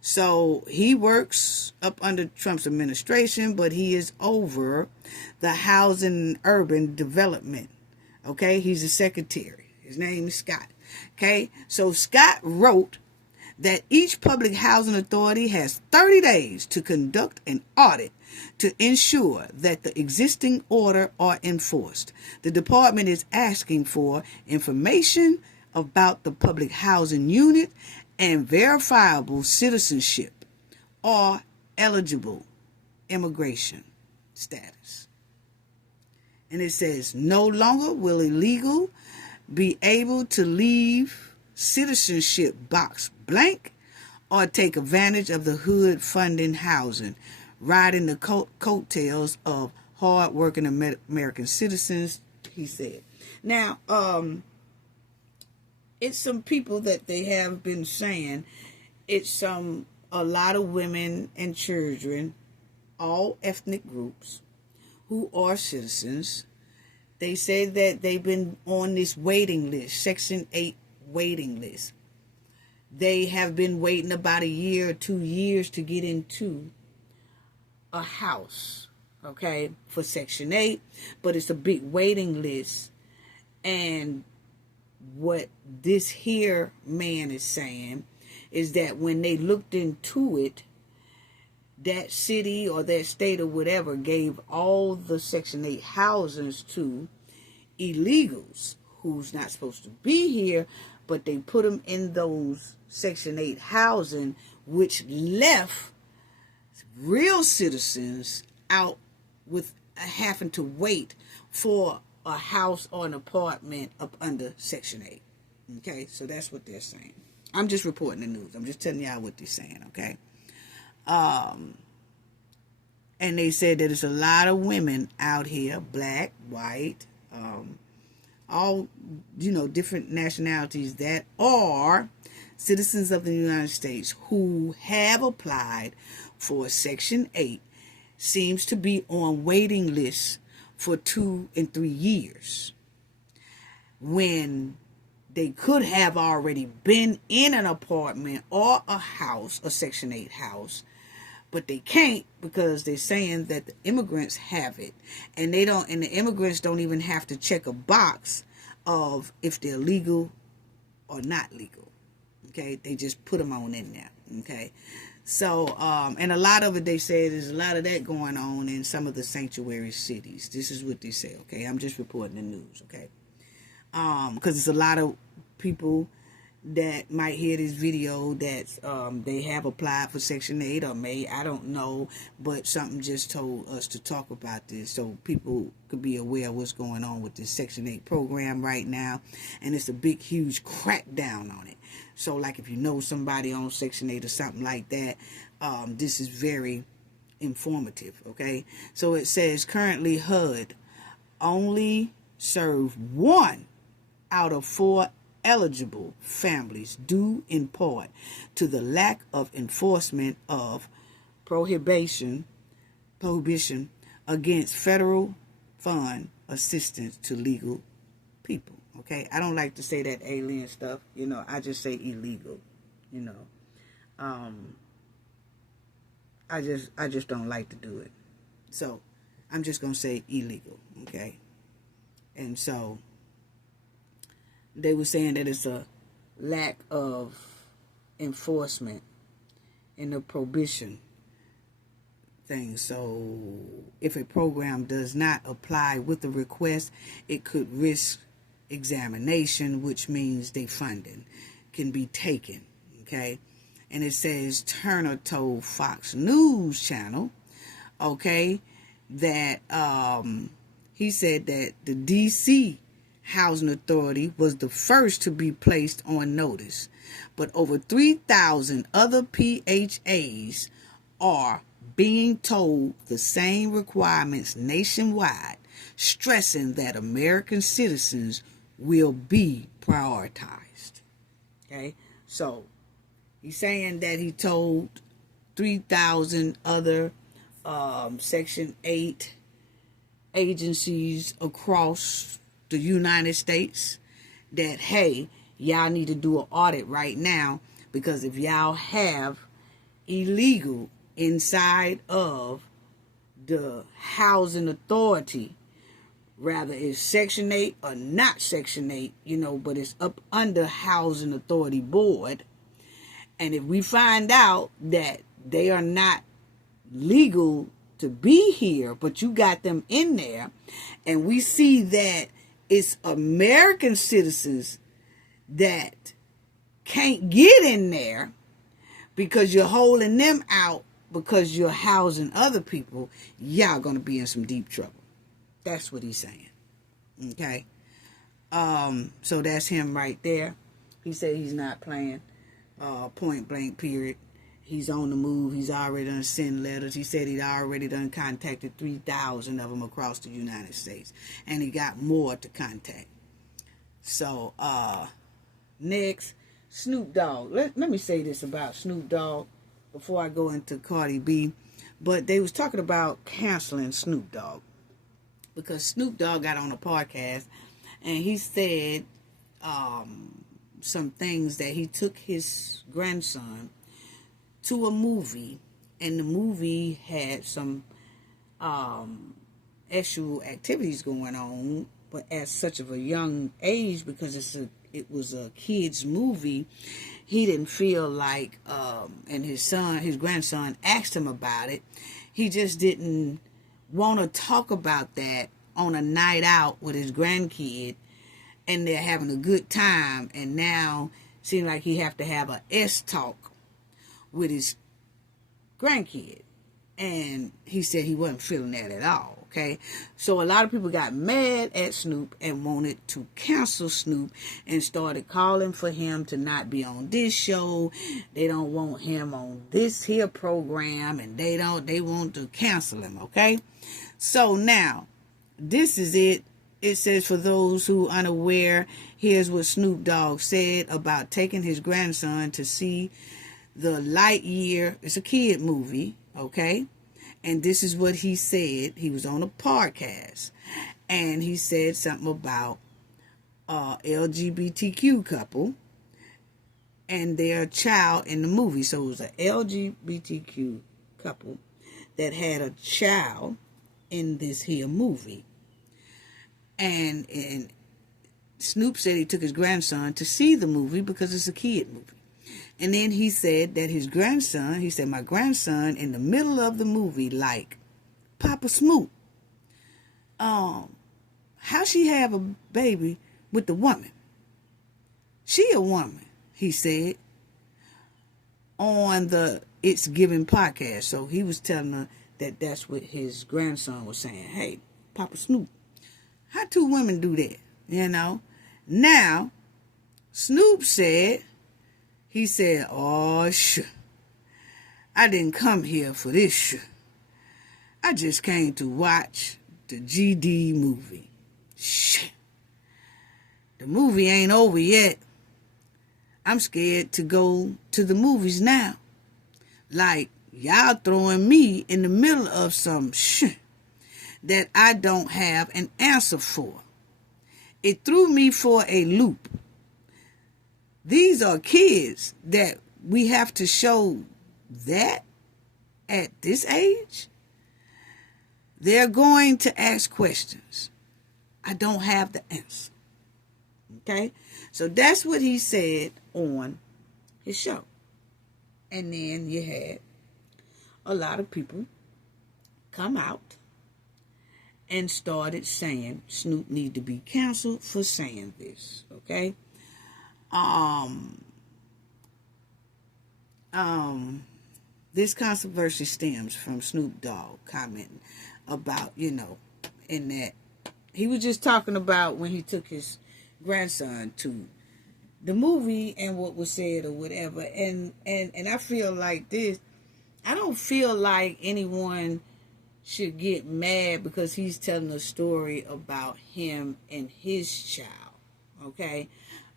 So he works up under Trump's administration, but he is over the Housing and Urban Development, okay? He's a secretary. His name is Scott, okay? So Scott wrote that each public housing authority has 30 days to conduct an audit to ensure that the existing order are enforced. The department is asking for information about the public housing unit and verifiable citizenship or eligible immigration status. And it says, no longer will illegal be able to leave citizenship box blank or take advantage of the HUD funding housing, riding the coattails of hard-working American citizens, he said. Now, it's some people that they have been saying, it's a lot of women and children all ethnic groups who are citizens. They say that they've been on this waiting list, Section 8 waiting list. They have been waiting about a year or 2 years to get into a house, okay, for Section 8, but it's a big waiting list. And what this here man is saying is that when they looked into it, that city or that state or whatever gave all the Section 8 housings to illegals who's not supposed to be here, but they put them in those Section 8 housing, which left real citizens out with having to wait for a house or an apartment up under Section 8. Okay, so that's what they're saying. I'm just reporting the news. I'm just telling y'all what they're saying, okay? And they said that there's a lot of women out here, black, white, all, different nationalities that are citizens of the United States who have applied for Section 8, seems to be on waiting lists for 2 and 3 years, when they could have already been in an apartment or a house, a Section 8 house, but they can't because they're saying that the immigrants have it, and they don't, and the immigrants don't even have to check a box of if they're legal or not legal. Okay, they just put them on in there. Okay, so and a lot of it, they say there's a lot of that going on in some of the sanctuary cities. This is what they say. Okay, I'm just reporting the news. Okay, because it's a lot of people that might hear this video that they have applied for Section 8 or may, I don't know, but something just told us to talk about this so people could be aware of what's going on with this Section 8 program right now. And it's a big, huge crackdown on it. So like if you know somebody on Section 8 or something like that, this is very informative, okay? So it says currently HUD only serve 1 out of 4 eligible families due in part to the lack of enforcement of prohibition against federal fund assistance to legal people. Okay, I don't like to say that alien stuff, I just say illegal, I just don't like to do it. So I'm just gonna say illegal, okay? And so they were saying that it's a lack of enforcement in the prohibition thing. So if a program does not apply with the request, it could risk examination, which means their funding can be taken. Okay, and it says Turner told Fox News Channel, okay, that he said that the D.C. Housing Authority was the first to be placed on notice, but over 3,000 other PHAs are being told the same requirements nationwide, stressing that American citizens will be prioritized. Okay, so he's saying that he told 3,000 other Section 8 agencies across the United States that, hey, y'all need to do an audit right now, because if y'all have illegal inside of the housing authority, rather it's Section 8 or not Section 8, but it's up under Housing Authority Board, and if we find out that they are not legal to be here, but you got them in there, and we see that it's American citizens that can't get in there because you're holding them out because you're housing other people, y'all gonna be in some deep trouble. That's what he's saying. Okay. So that's him right there. He said he's not playing, point blank period. He's on the move. He's already done sent letters. He said he'd already done contacted 3,000 of them across the United States. And he got more to contact. So, next, Snoop Dogg. Let me say this about Snoop Dogg before I go into Cardi B. But they was talking about canceling Snoop Dogg, because Snoop Dogg got on a podcast and he said some things, that he took his grandson to a movie, and the movie had some sexual activities going on, but at such of a young age, because it was a kid's movie, he didn't feel like, and his grandson asked him about it. He just didn't want to talk about that on a night out with his grandkid, and they're having a good time, and now it seems like he have to have a talk with his grandkid. And he said he wasn't feeling that at all, okay? So a lot of people got mad at Snoop and wanted to cancel Snoop and started calling for him to not be on this show. They don't want him on this here program, and they want to cancel him, okay? So now, this is it. It says, for those who are unaware, here's what Snoop Dogg said about taking his grandson to see the Lightyear. It's a kid movie, okay? And this is what he said. He was on a podcast, and he said something about LGBTQ couple and their child in the movie. So it was an LGBTQ couple that had a child in this here movie. And Snoop said he took his grandson to see the movie because it's a kid movie. And then he said that his grandson, he said, my grandson in the middle of the movie, like, Papa Snoop, how she have a baby with the woman? She a woman, he said, on the It's Giving podcast. So he was telling her that that's what his grandson was saying. Hey, Papa Snoop, how two women do that, you know? Now, Snoop said, he said, oh, sure, I didn't come here for this shit. I just came to watch the GD movie. Shit. The movie ain't over yet. I'm scared to go to the movies now. Like, y'all throwing me in the middle of some shit that I don't have an answer for. It threw me for a loop. These are kids that we have to show that at this age. They're going to ask questions. I don't have the answer. Okay? So that's what he said on his show. And then you had a lot of people come out and started saying Snoop need to be canceled for saying this. Okay? This controversy stems from Snoop Dogg commenting about, in that he was just talking about when he took his grandson to the movie and what was said or whatever. And I feel like this, I don't feel like anyone should get mad because he's telling a story about him and his child. Okay?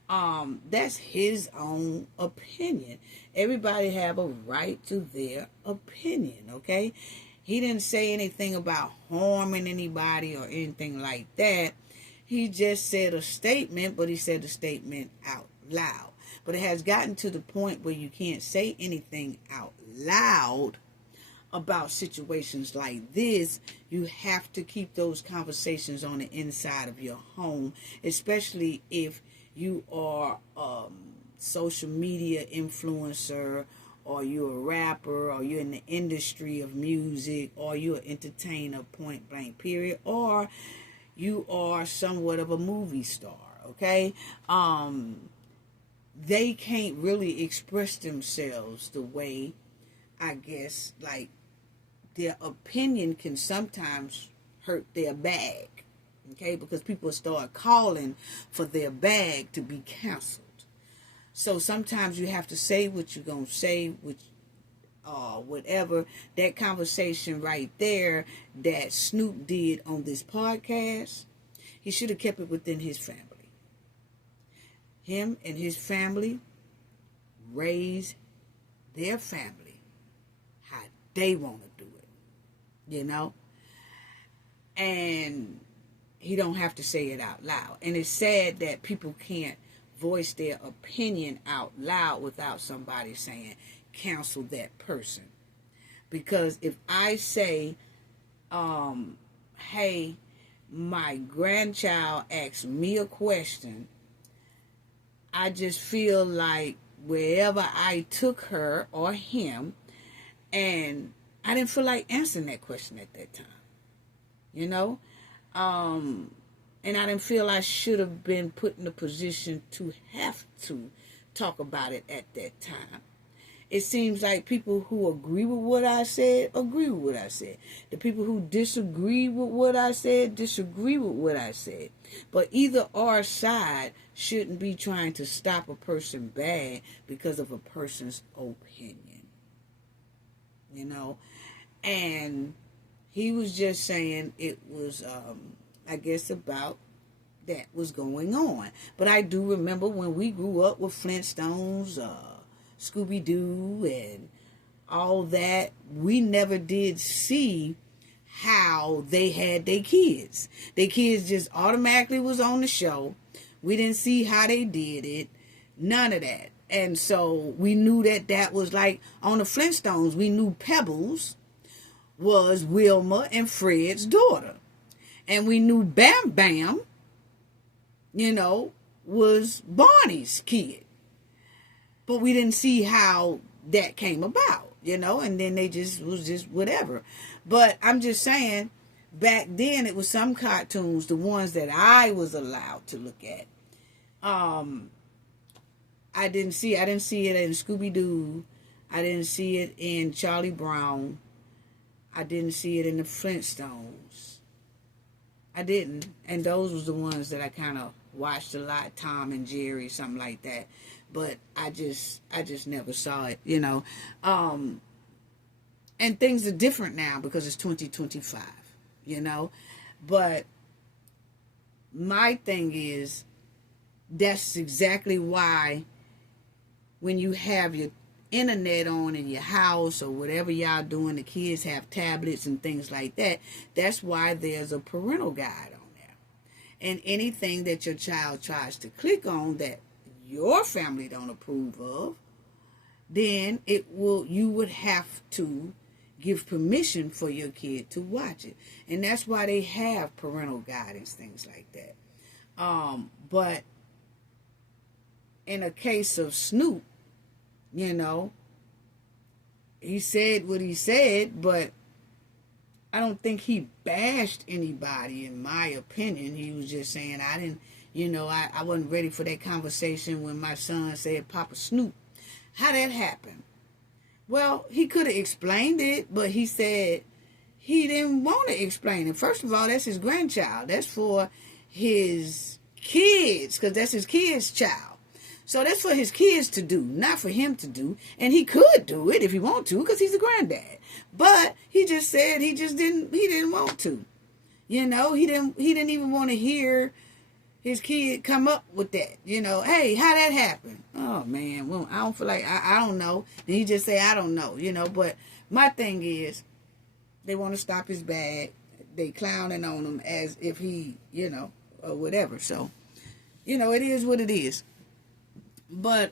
That's his own opinion. Everybody have a right to their opinion, okay? He didn't say anything about harming anybody or anything like that. He just said a statement, but he said the statement out loud. But it has gotten to the point where you can't say anything out loud about situations like this. You have to keep those conversations on the inside of your home, especially if you are a social media influencer, or you're a rapper, or you're in the industry of music, or you're an entertainer, point blank period, or you are somewhat of a movie star, okay? They can't really express themselves the way, I guess, like, their opinion can sometimes hurt their bag. Okay, because people start calling for their bag to be canceled. So sometimes you have to say what you're going to say, which, whatever. That conversation right there that Snoop did on this podcast, he should have kept it within his family. Him and his family raise their family how they want to do it. you know, and he don't have to say it out loud. And it's sad that people can't voice their opinion out loud without somebody saying, cancel that person. Because if I say, hey, my grandchild asked me a question, I just feel like wherever I took her or him, and I didn't feel like answering that question at that time, you know? And I didn't feel I should have been put in a position to have to talk about it at that time. It seems like people who agree with what I said, agree with what I said. The people who disagree with what I said, disagree with what I said. But either or side shouldn't be trying to stop a person bad because of a person's opinion. You know? And he was just saying it was, I guess, about that was going on. But I do remember when we grew up with Flintstones, Scooby-Doo and all that, we never did see how they had their kids. Their kids just automatically was on the show. We didn't see how they did it. None of that. And so we knew that was like on the Flintstones, we knew Pebbles was Wilma and Fred's daughter. And we knew Bam Bam, you know, was Barney's kid. But we didn't see how that came about, you know, and then they just was just whatever. But I'm just saying, back then it was some cartoons, the ones that I was allowed to look at. I didn't see it in Scooby-Doo. I didn't see it in Charlie Brown. I didn't see it in the Flintstones. I didn't. And those was the ones that I kind of watched a lot, Tom and Jerry, something like that. But I just never saw it, you know. And things are different now because it's 2025, you know. But my thing is, that's exactly why when you have your internet on in your house or whatever y'all doing, the kids have tablets and things like that, that's why there's a parental guide on there. And anything that your child tries to click on that your family don't approve of, then you would have to give permission for your kid to watch it. And that's why they have parental guidance, things like that. But in a case of Snoop, you know, he said what he said, but I don't think he bashed anybody, in my opinion. He was just saying, I wasn't ready for that conversation when my son said, Papa Snoop. How that happened? Well, he could have explained it, but he said he didn't want to explain it. First of all, that's his grandchild. That's for his kids, because that's his kid's child. So that's for his kids to do, not for him to do. And he could do it if he want to, because he's a granddad. But he just said he didn't want to. You know, he didn't even want to hear his kid come up with that. You know, hey, how that happened? Oh, man, well, I don't feel like, I don't know. And he just say, I don't know, you know. But my thing is, they want to stop his bag. They clowning on him as if he, you know, or whatever. So, you know, it is what it is. But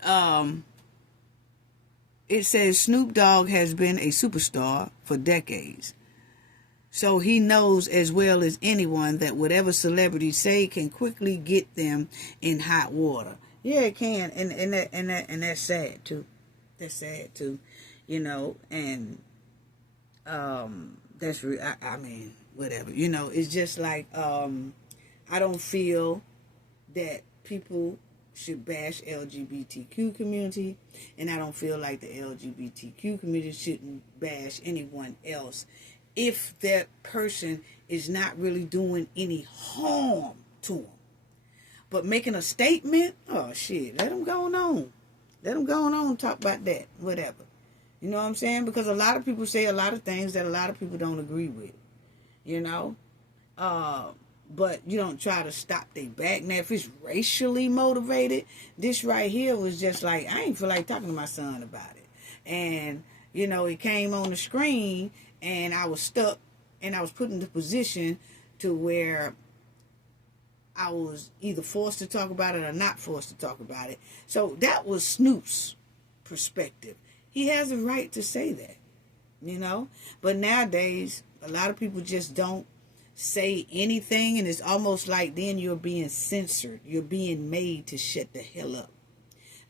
it says Snoop Dogg has been a superstar for decades. So he knows as well as anyone that whatever celebrities say can quickly get them in hot water. Yeah, it can, and that's sad too. That's sad too, you know. And that's I mean, whatever, you know. It's just like I don't feel that people should bash LGBTQ community, and I don't feel like the LGBTQ community shouldn't bash anyone else if that person is not really doing any harm to them. But making a statement, oh shit, let them go on. Let them go on and talk about that, whatever. You know what I'm saying? Because a lot of people say a lot of things that a lot of people don't agree with, you know? But you don't try to stop their back. Now, if it's racially motivated, this right here was just like, I ain't feel like talking to my son about it. And, you know, it came on the screen, and I was stuck And I was put in the position to where I was either forced to talk about it or not forced to talk about it. So that was Snoop's perspective. He has a right to say that, you know. But nowadays, a lot of people just don't say anything, and it's almost like then you're being censored. You're being made to shut the hell up.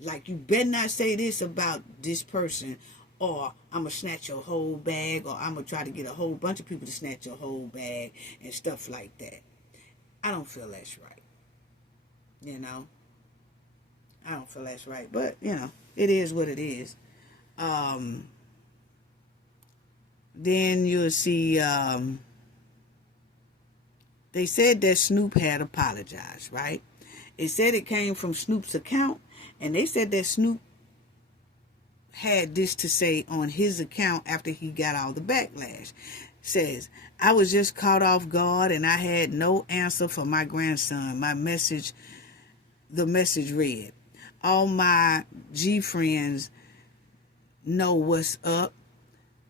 Like, you better not say this about this person, or I'm going to snatch your whole bag, or I'm going to try to get a whole bunch of people to snatch your whole bag, and stuff like that. I don't feel that's right. You know? I don't feel that's right. But, you know, it is what it is. Then you'll see, they said that Snoop had apologized, right? It said it came from Snoop's account, and they said that Snoop had this to say on his account after he got all the backlash. Says, I was just caught off guard and I had no answer for my grandson. The message read, all my G friends know what's up.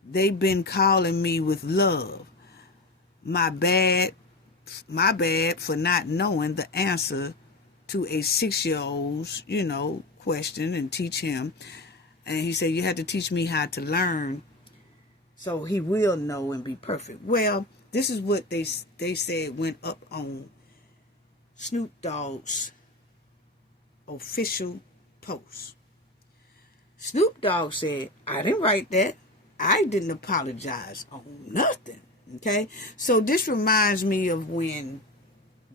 They've been calling me with love. My bad for not knowing the answer to a 6-year-old's, question and teach him. And he said, you have to teach me how to learn so he will know and be perfect. Well, this is what they said went up on Snoop Dogg's official post. Snoop Dogg said, I didn't write that. I didn't apologize on nothing. Okay? So this reminds me of when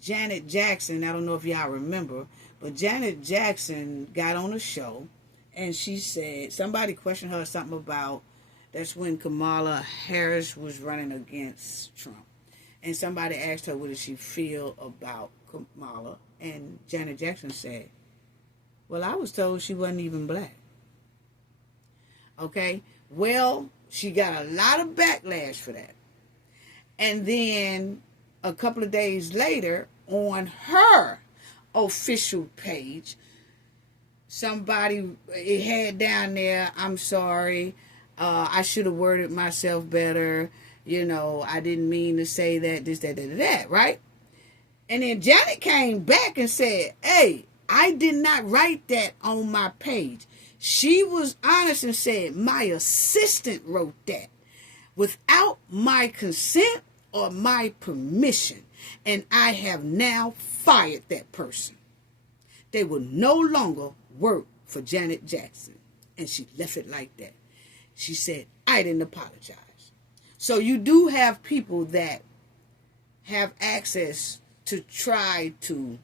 Janet Jackson, I don't know if y'all remember, but Janet Jackson got on a show and she said, somebody questioned her something about, that's when Kamala Harris was running against Trump. And somebody asked her, what did she feel about Kamala? And Janet Jackson said, well, I was told she wasn't even black. Okay? Well, she got a lot of backlash for that. And then a couple of days later, on her official page, it had down there, I'm sorry, I should have worded myself better, I didn't mean to say that, this, that, right? And then Janet came back and said, hey, I did not write that on my page. She was honest and said, my assistant wrote that without my consent or my permission. And I have now fired that person. They will no longer work for Janet Jackson. And she left it like that. She said, I didn't apologize. So you do have people that have access to try to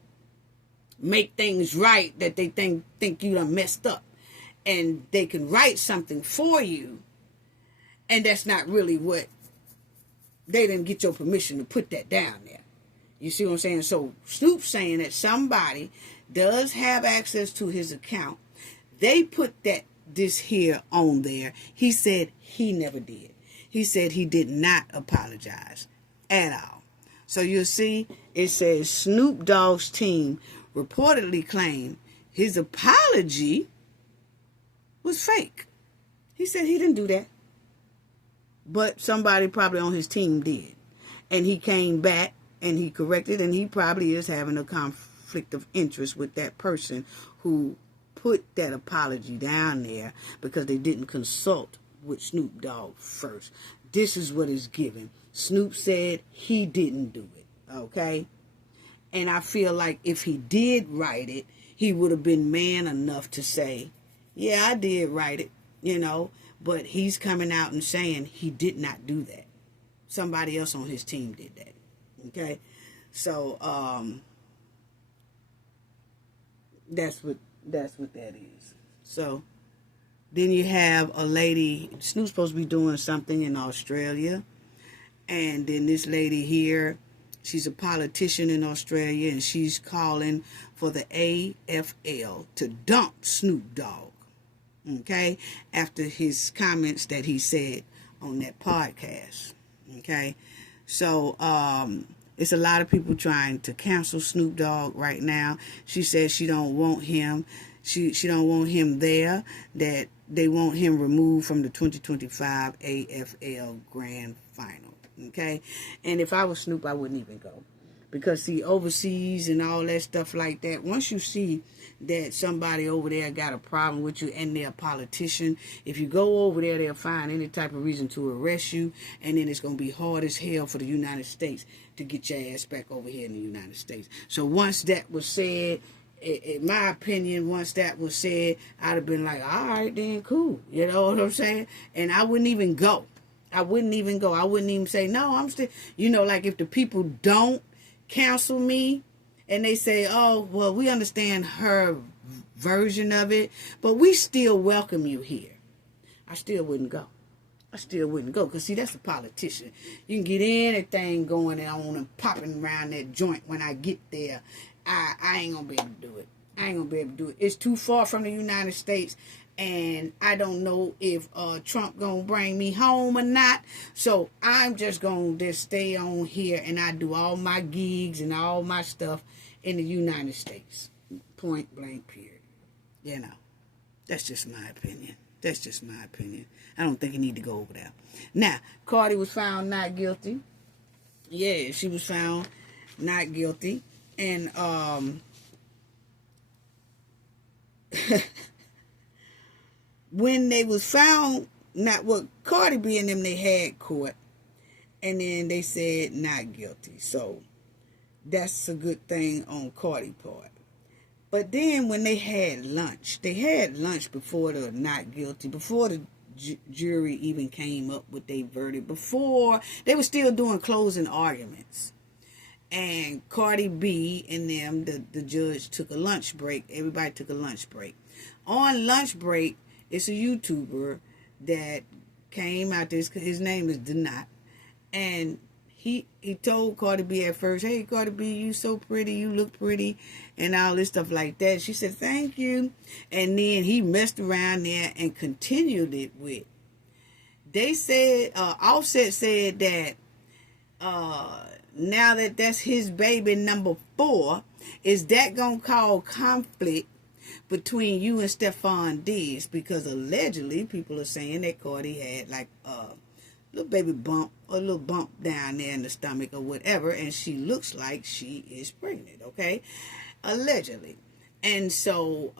make things right that they think you done messed up. And they can write something for you. And that's not really what, they didn't get your permission to put that down there. You see what I'm saying? So Snoop's saying that somebody does have access to his account. They put this here on there. He said he never did. He said he did not apologize at all. So you'll see it says Snoop Dogg's team reportedly claimed his apology was fake. He said he didn't do that. But somebody probably on his team did. And he came back and he corrected, and he probably is having a conflict of interest with that person who put that apology down there because they didn't consult with Snoop Dogg first. This is what is given. Snoop said he didn't do it, okay? And I feel like if he did write it, he would have been man enough to say, yeah, I did write it, but he's coming out and saying he did not do that. Somebody else on his team did that. Okay? So, that's what that is. So, then you have a lady, Snoop's supposed to be doing something in Australia. And then this lady here, she's a politician in Australia, and she's calling for the AFL to dump Snoop Dogg. Okay? After his comments that he said on that podcast. Okay? So, it's a lot of people trying to cancel Snoop Dogg right now. She says she don't want him. She don't want him there. That they want him removed from the 2025 AFL Grand Final. Okay? And if I was Snoop, I wouldn't even go. Because, see, overseas and all that stuff like that, once you see that somebody over there got a problem with you and they're a politician, if you go over there, they'll find any type of reason to arrest you, and then it's going to be hard as hell for the United States to get your ass back over here in the United States. So once that was said, in my opinion, once that was said, I'd have been like, all right, then, cool. You know what I'm saying? And I wouldn't even go. I wouldn't even go. I wouldn't even say, no, I'm still, like if the people don't counsel me and they say, oh, well, we understand her version of it, but we still welcome you here, I still wouldn't go. I still wouldn't go. Because, see, that's a politician. You can get anything going on and popping around that joint. When I get there, I ain't going to be able to do it. I ain't going to be able to do it. It's too far from the United States. And I don't know if Trump going to bring me home or not. So I'm just going to just stay on here. And I do all my gigs and all my stuff in the United States. Point blank, period. You know, that's just my opinion. That's just my opinion. I don't think you need to go over there. Now, Cardi was found not guilty. Yeah, she was found not guilty. And, when they was found not, well, Cardi B and them, they had court. And then they said not guilty. So, that's a good thing on Cardi part. But then when they had lunch before the not guilty, before the jury even came up with their verdict, before they were still doing closing arguments. And Cardi B and them, the judge took a lunch break. Everybody took a lunch break. On lunch break, it's a YouTuber that came out there. His name is Denat. And he told Cardi B at first, hey, Cardi B, you so pretty, you look pretty, and all this stuff like that. She said, thank you. And then he messed around there and continued it with. They said, Offset said that now that that's his baby number 4, is that going to cause conflict between you and Stephon Diggs? Because allegedly, people are saying that Cardi had like little baby bump or a little bump down there in the stomach or whatever, and she looks like she is pregnant, okay? Allegedly. And so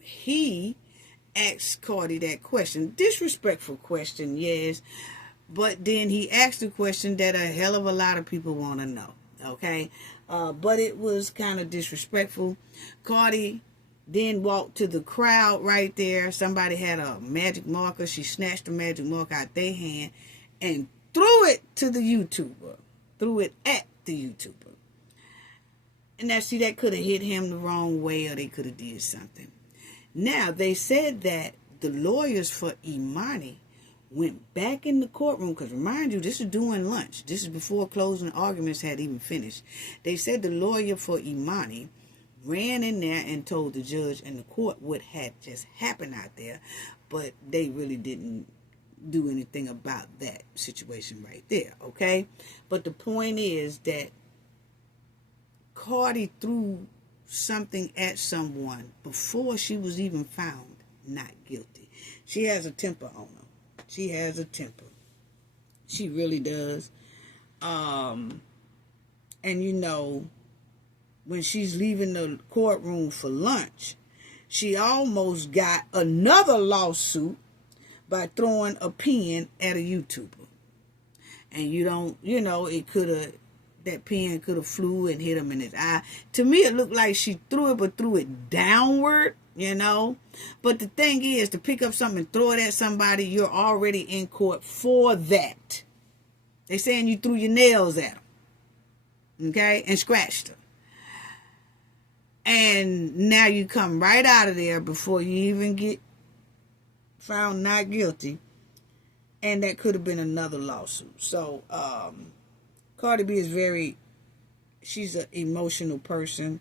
he asked Cardi that question. Disrespectful question, yes, but then he asked a question that a hell of a lot of people want to know, okay? But it was kind of disrespectful. Cardi then walked to the crowd right there. Somebody had a magic marker. She snatched the magic marker out their hand and threw it to the YouTuber. Threw it at the YouTuber. And now, see, that could have hit him the wrong way, or they could have did something. Now, they said that the lawyers for Imani went back in the courtroom, because remind you, this is during lunch. This is before closing arguments had even finished. They said the lawyer for Imani ran in there and told the judge and the court what had just happened out there, but they really didn't do anything about that situation right there, okay? But the point is that Cardi threw something at someone before she was even found not guilty. She has a temper on her. She has a temper. She really does. And you know, when she's leaving the courtroom for lunch, she almost got another lawsuit by throwing a pen at a YouTuber. And it could have, that pen could have flew and hit him in his eye. To me, it looked like she threw it, but threw it downward, But the thing is, to pick up something and throw it at somebody, you're already in court for that. They saying you threw your nails at them, okay, and scratched her. And now you come right out of there before you even get found not guilty. And that could have been another lawsuit. So, Cardi B is she's an emotional person.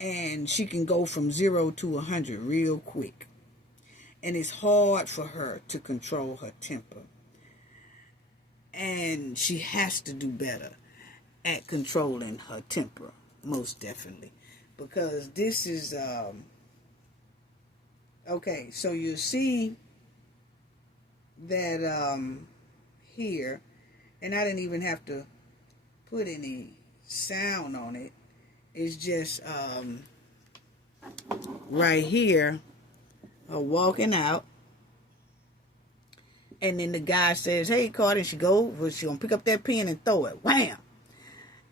And she can go from 0 to 100 real quick. And it's hard for her to control her temper. And she has to do better at controlling her temper. Most definitely. Because this is, okay, so you see that here, and I didn't even have to put any sound on it. It's just right here, walking out. And then the guy says, hey, Cardi, she gonna pick up that pen and throw it. Wham!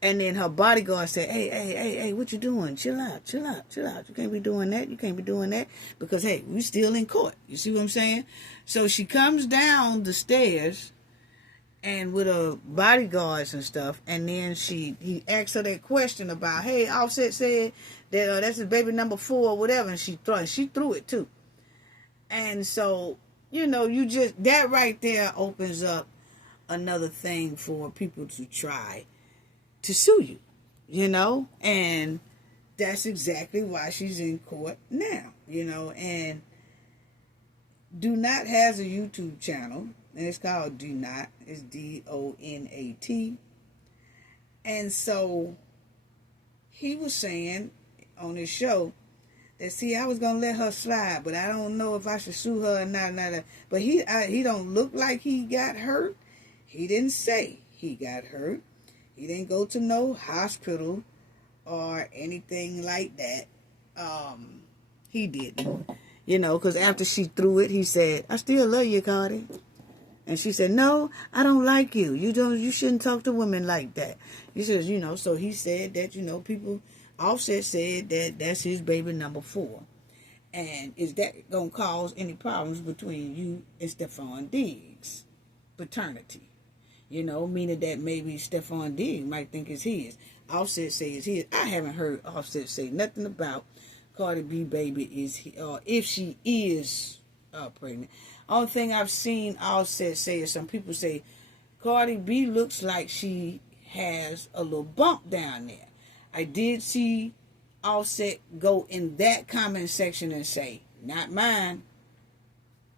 And then her bodyguard said, hey, what you doing? Chill out. You can't be doing that. Because, hey, we still in court. You see what I'm saying? So she comes down the stairs and with her bodyguards and stuff. And then he asks her that question about, hey, Offset said that that's his baby number 4 or whatever. And she threw it too. And so, that right there opens up another thing for people to try to sue you, and that's exactly why she's in court now, and Do Not has a YouTube channel, and it's called Do Not. It's DONAT. And so he was saying on his show that, see, I was going to let her slide, but I don't know if I should sue her or not. But he don't look like he got hurt. He didn't say he got hurt. He didn't go to no hospital or anything like that. He didn't. Because after she threw it, he said, I still love you, Cardi. And she said, no, I don't like you. You shouldn't talk to women like that. He says, so he said that, Offset said that that's his baby number 4. And is that going to cause any problems between you and Stephon Diggs' paternity? Meaning that maybe Stephon Diggs might think it's his. Offset says it's his. I haven't heard Offset say nothing about Cardi B baby is or if she is pregnant. Only thing I've seen Offset say is some people say Cardi B looks like she has a little bump down there. I did see Offset go in that comment section and say, not mine.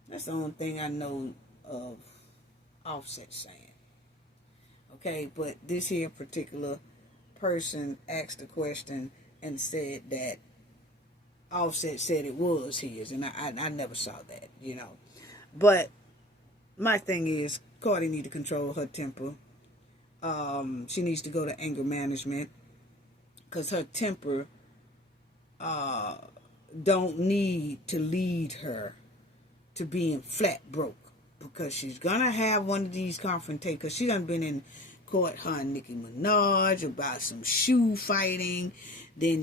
That's the only thing I know of Offset saying. Okay, but this here particular person asked the question and said that Offset said it was his, and I never saw that, But my thing is, Cardi need to control her temper. She needs to go to anger management, because her temper don't need to lead her to being flat broke, because she's gonna have one of these confrontations, because she done been in court, her and Nicki Minaj, about some shoe fighting. Then,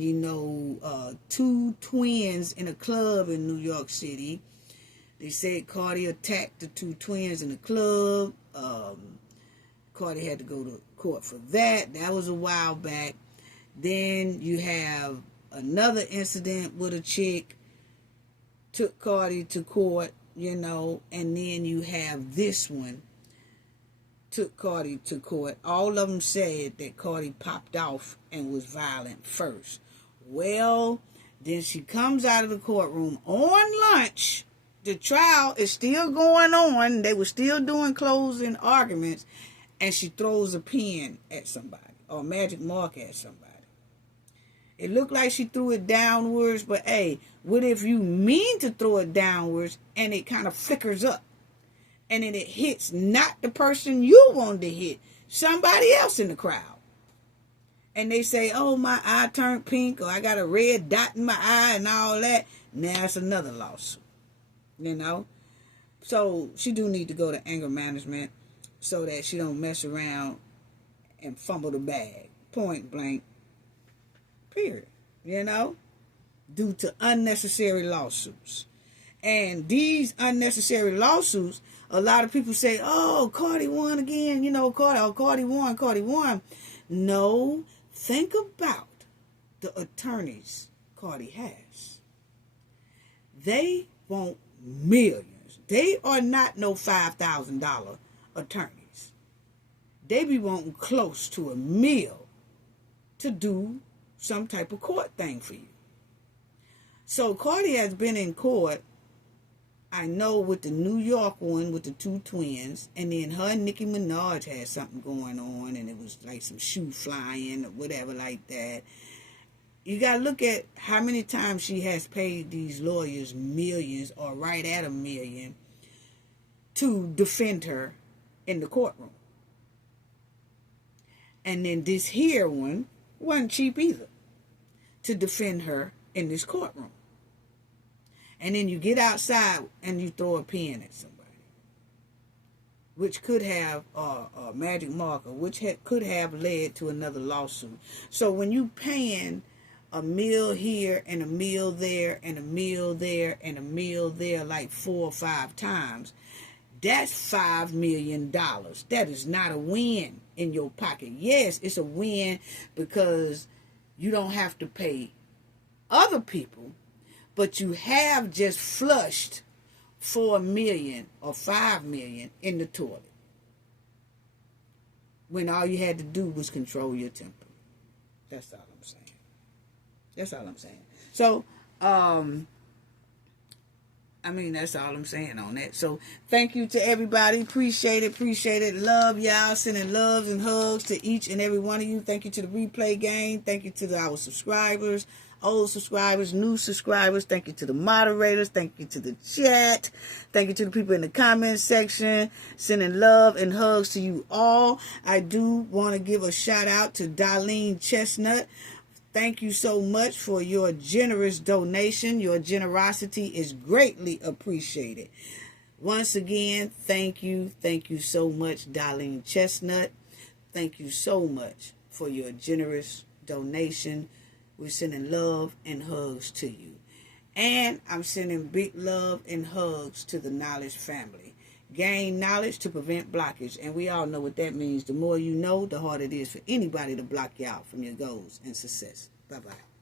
2 twins in a club in New York City. They said Cardi attacked the 2 twins in the club. Cardi had to go to court for that. That was a while back. Then you have another incident with a chick took Cardi to court, and then you have this one took Cardi to court. All of them said that Cardi popped off and was violent first. Well, then she comes out of the courtroom on lunch. The trial is still going on. They were still doing closing arguments, and she throws a pen at somebody or a magic marker at somebody. It looked like she threw it downwards, but hey, what if you mean to throw it downwards and it kind of flickers up? And then it hits not the person you wanted to hit, somebody else in the crowd. And they say, oh, my eye turned pink, or I got a red dot in my eye and all that. Now it's another lawsuit, So she do need to go to anger management so that she don't mess around and fumble the bag. Point blank. Period. Due to unnecessary lawsuits. And these unnecessary lawsuits, a lot of people say, oh, Cardi won again, Cardi won. No, think about the attorneys Cardi has. They want millions. They are not no $5,000 attorneys. They be wanting close to $1 million to do some type of court thing for you. So Cardi has been in court, I know, with the New York one with the 2 twins, and then her and Nicki Minaj had something going on, and it was like some shoe flying or whatever like that. You got to look at how many times she has paid these lawyers millions or right at $1 million to defend her in the courtroom. And then this here one wasn't cheap either to defend her in this courtroom. And then you get outside and you throw a pen at somebody, which could have a magic marker, which could have led to another lawsuit. So when you paying a meal here and a meal there and a meal there and a meal there like 4 or 5 times, that's $5 million. That is not a win in your pocket. Yes, it's a win because you don't have to pay other people, but you have just flushed $4 million or $5 million in the toilet when all you had to do was control your temper. That's all I'm saying. That's all I'm saying. So, that's all I'm saying on that. So, thank you to everybody. Appreciate it. Love y'all. Sending loves and hugs to each and every one of you. Thank you to the replay gang. Thank you to our subscribers, old subscribers, new subscribers. Thank you to the moderators. Thank you to the chat. Thank you to the people in the comment section. Sending love and hugs to you all. I do want to give a shout out to Darlene Chestnut. Thank you so much for your generous donation. Your generosity is greatly appreciated. Once again, thank you. Thank you so much, Darlene Chestnut. Thank you so much for your generous donation. We're sending love and hugs to you. And I'm sending big love and hugs to the Knowledge family. Gain knowledge to prevent blockage. And we all know what that means. The more you know, the harder it is for anybody to block you out from your goals and success. Bye-bye.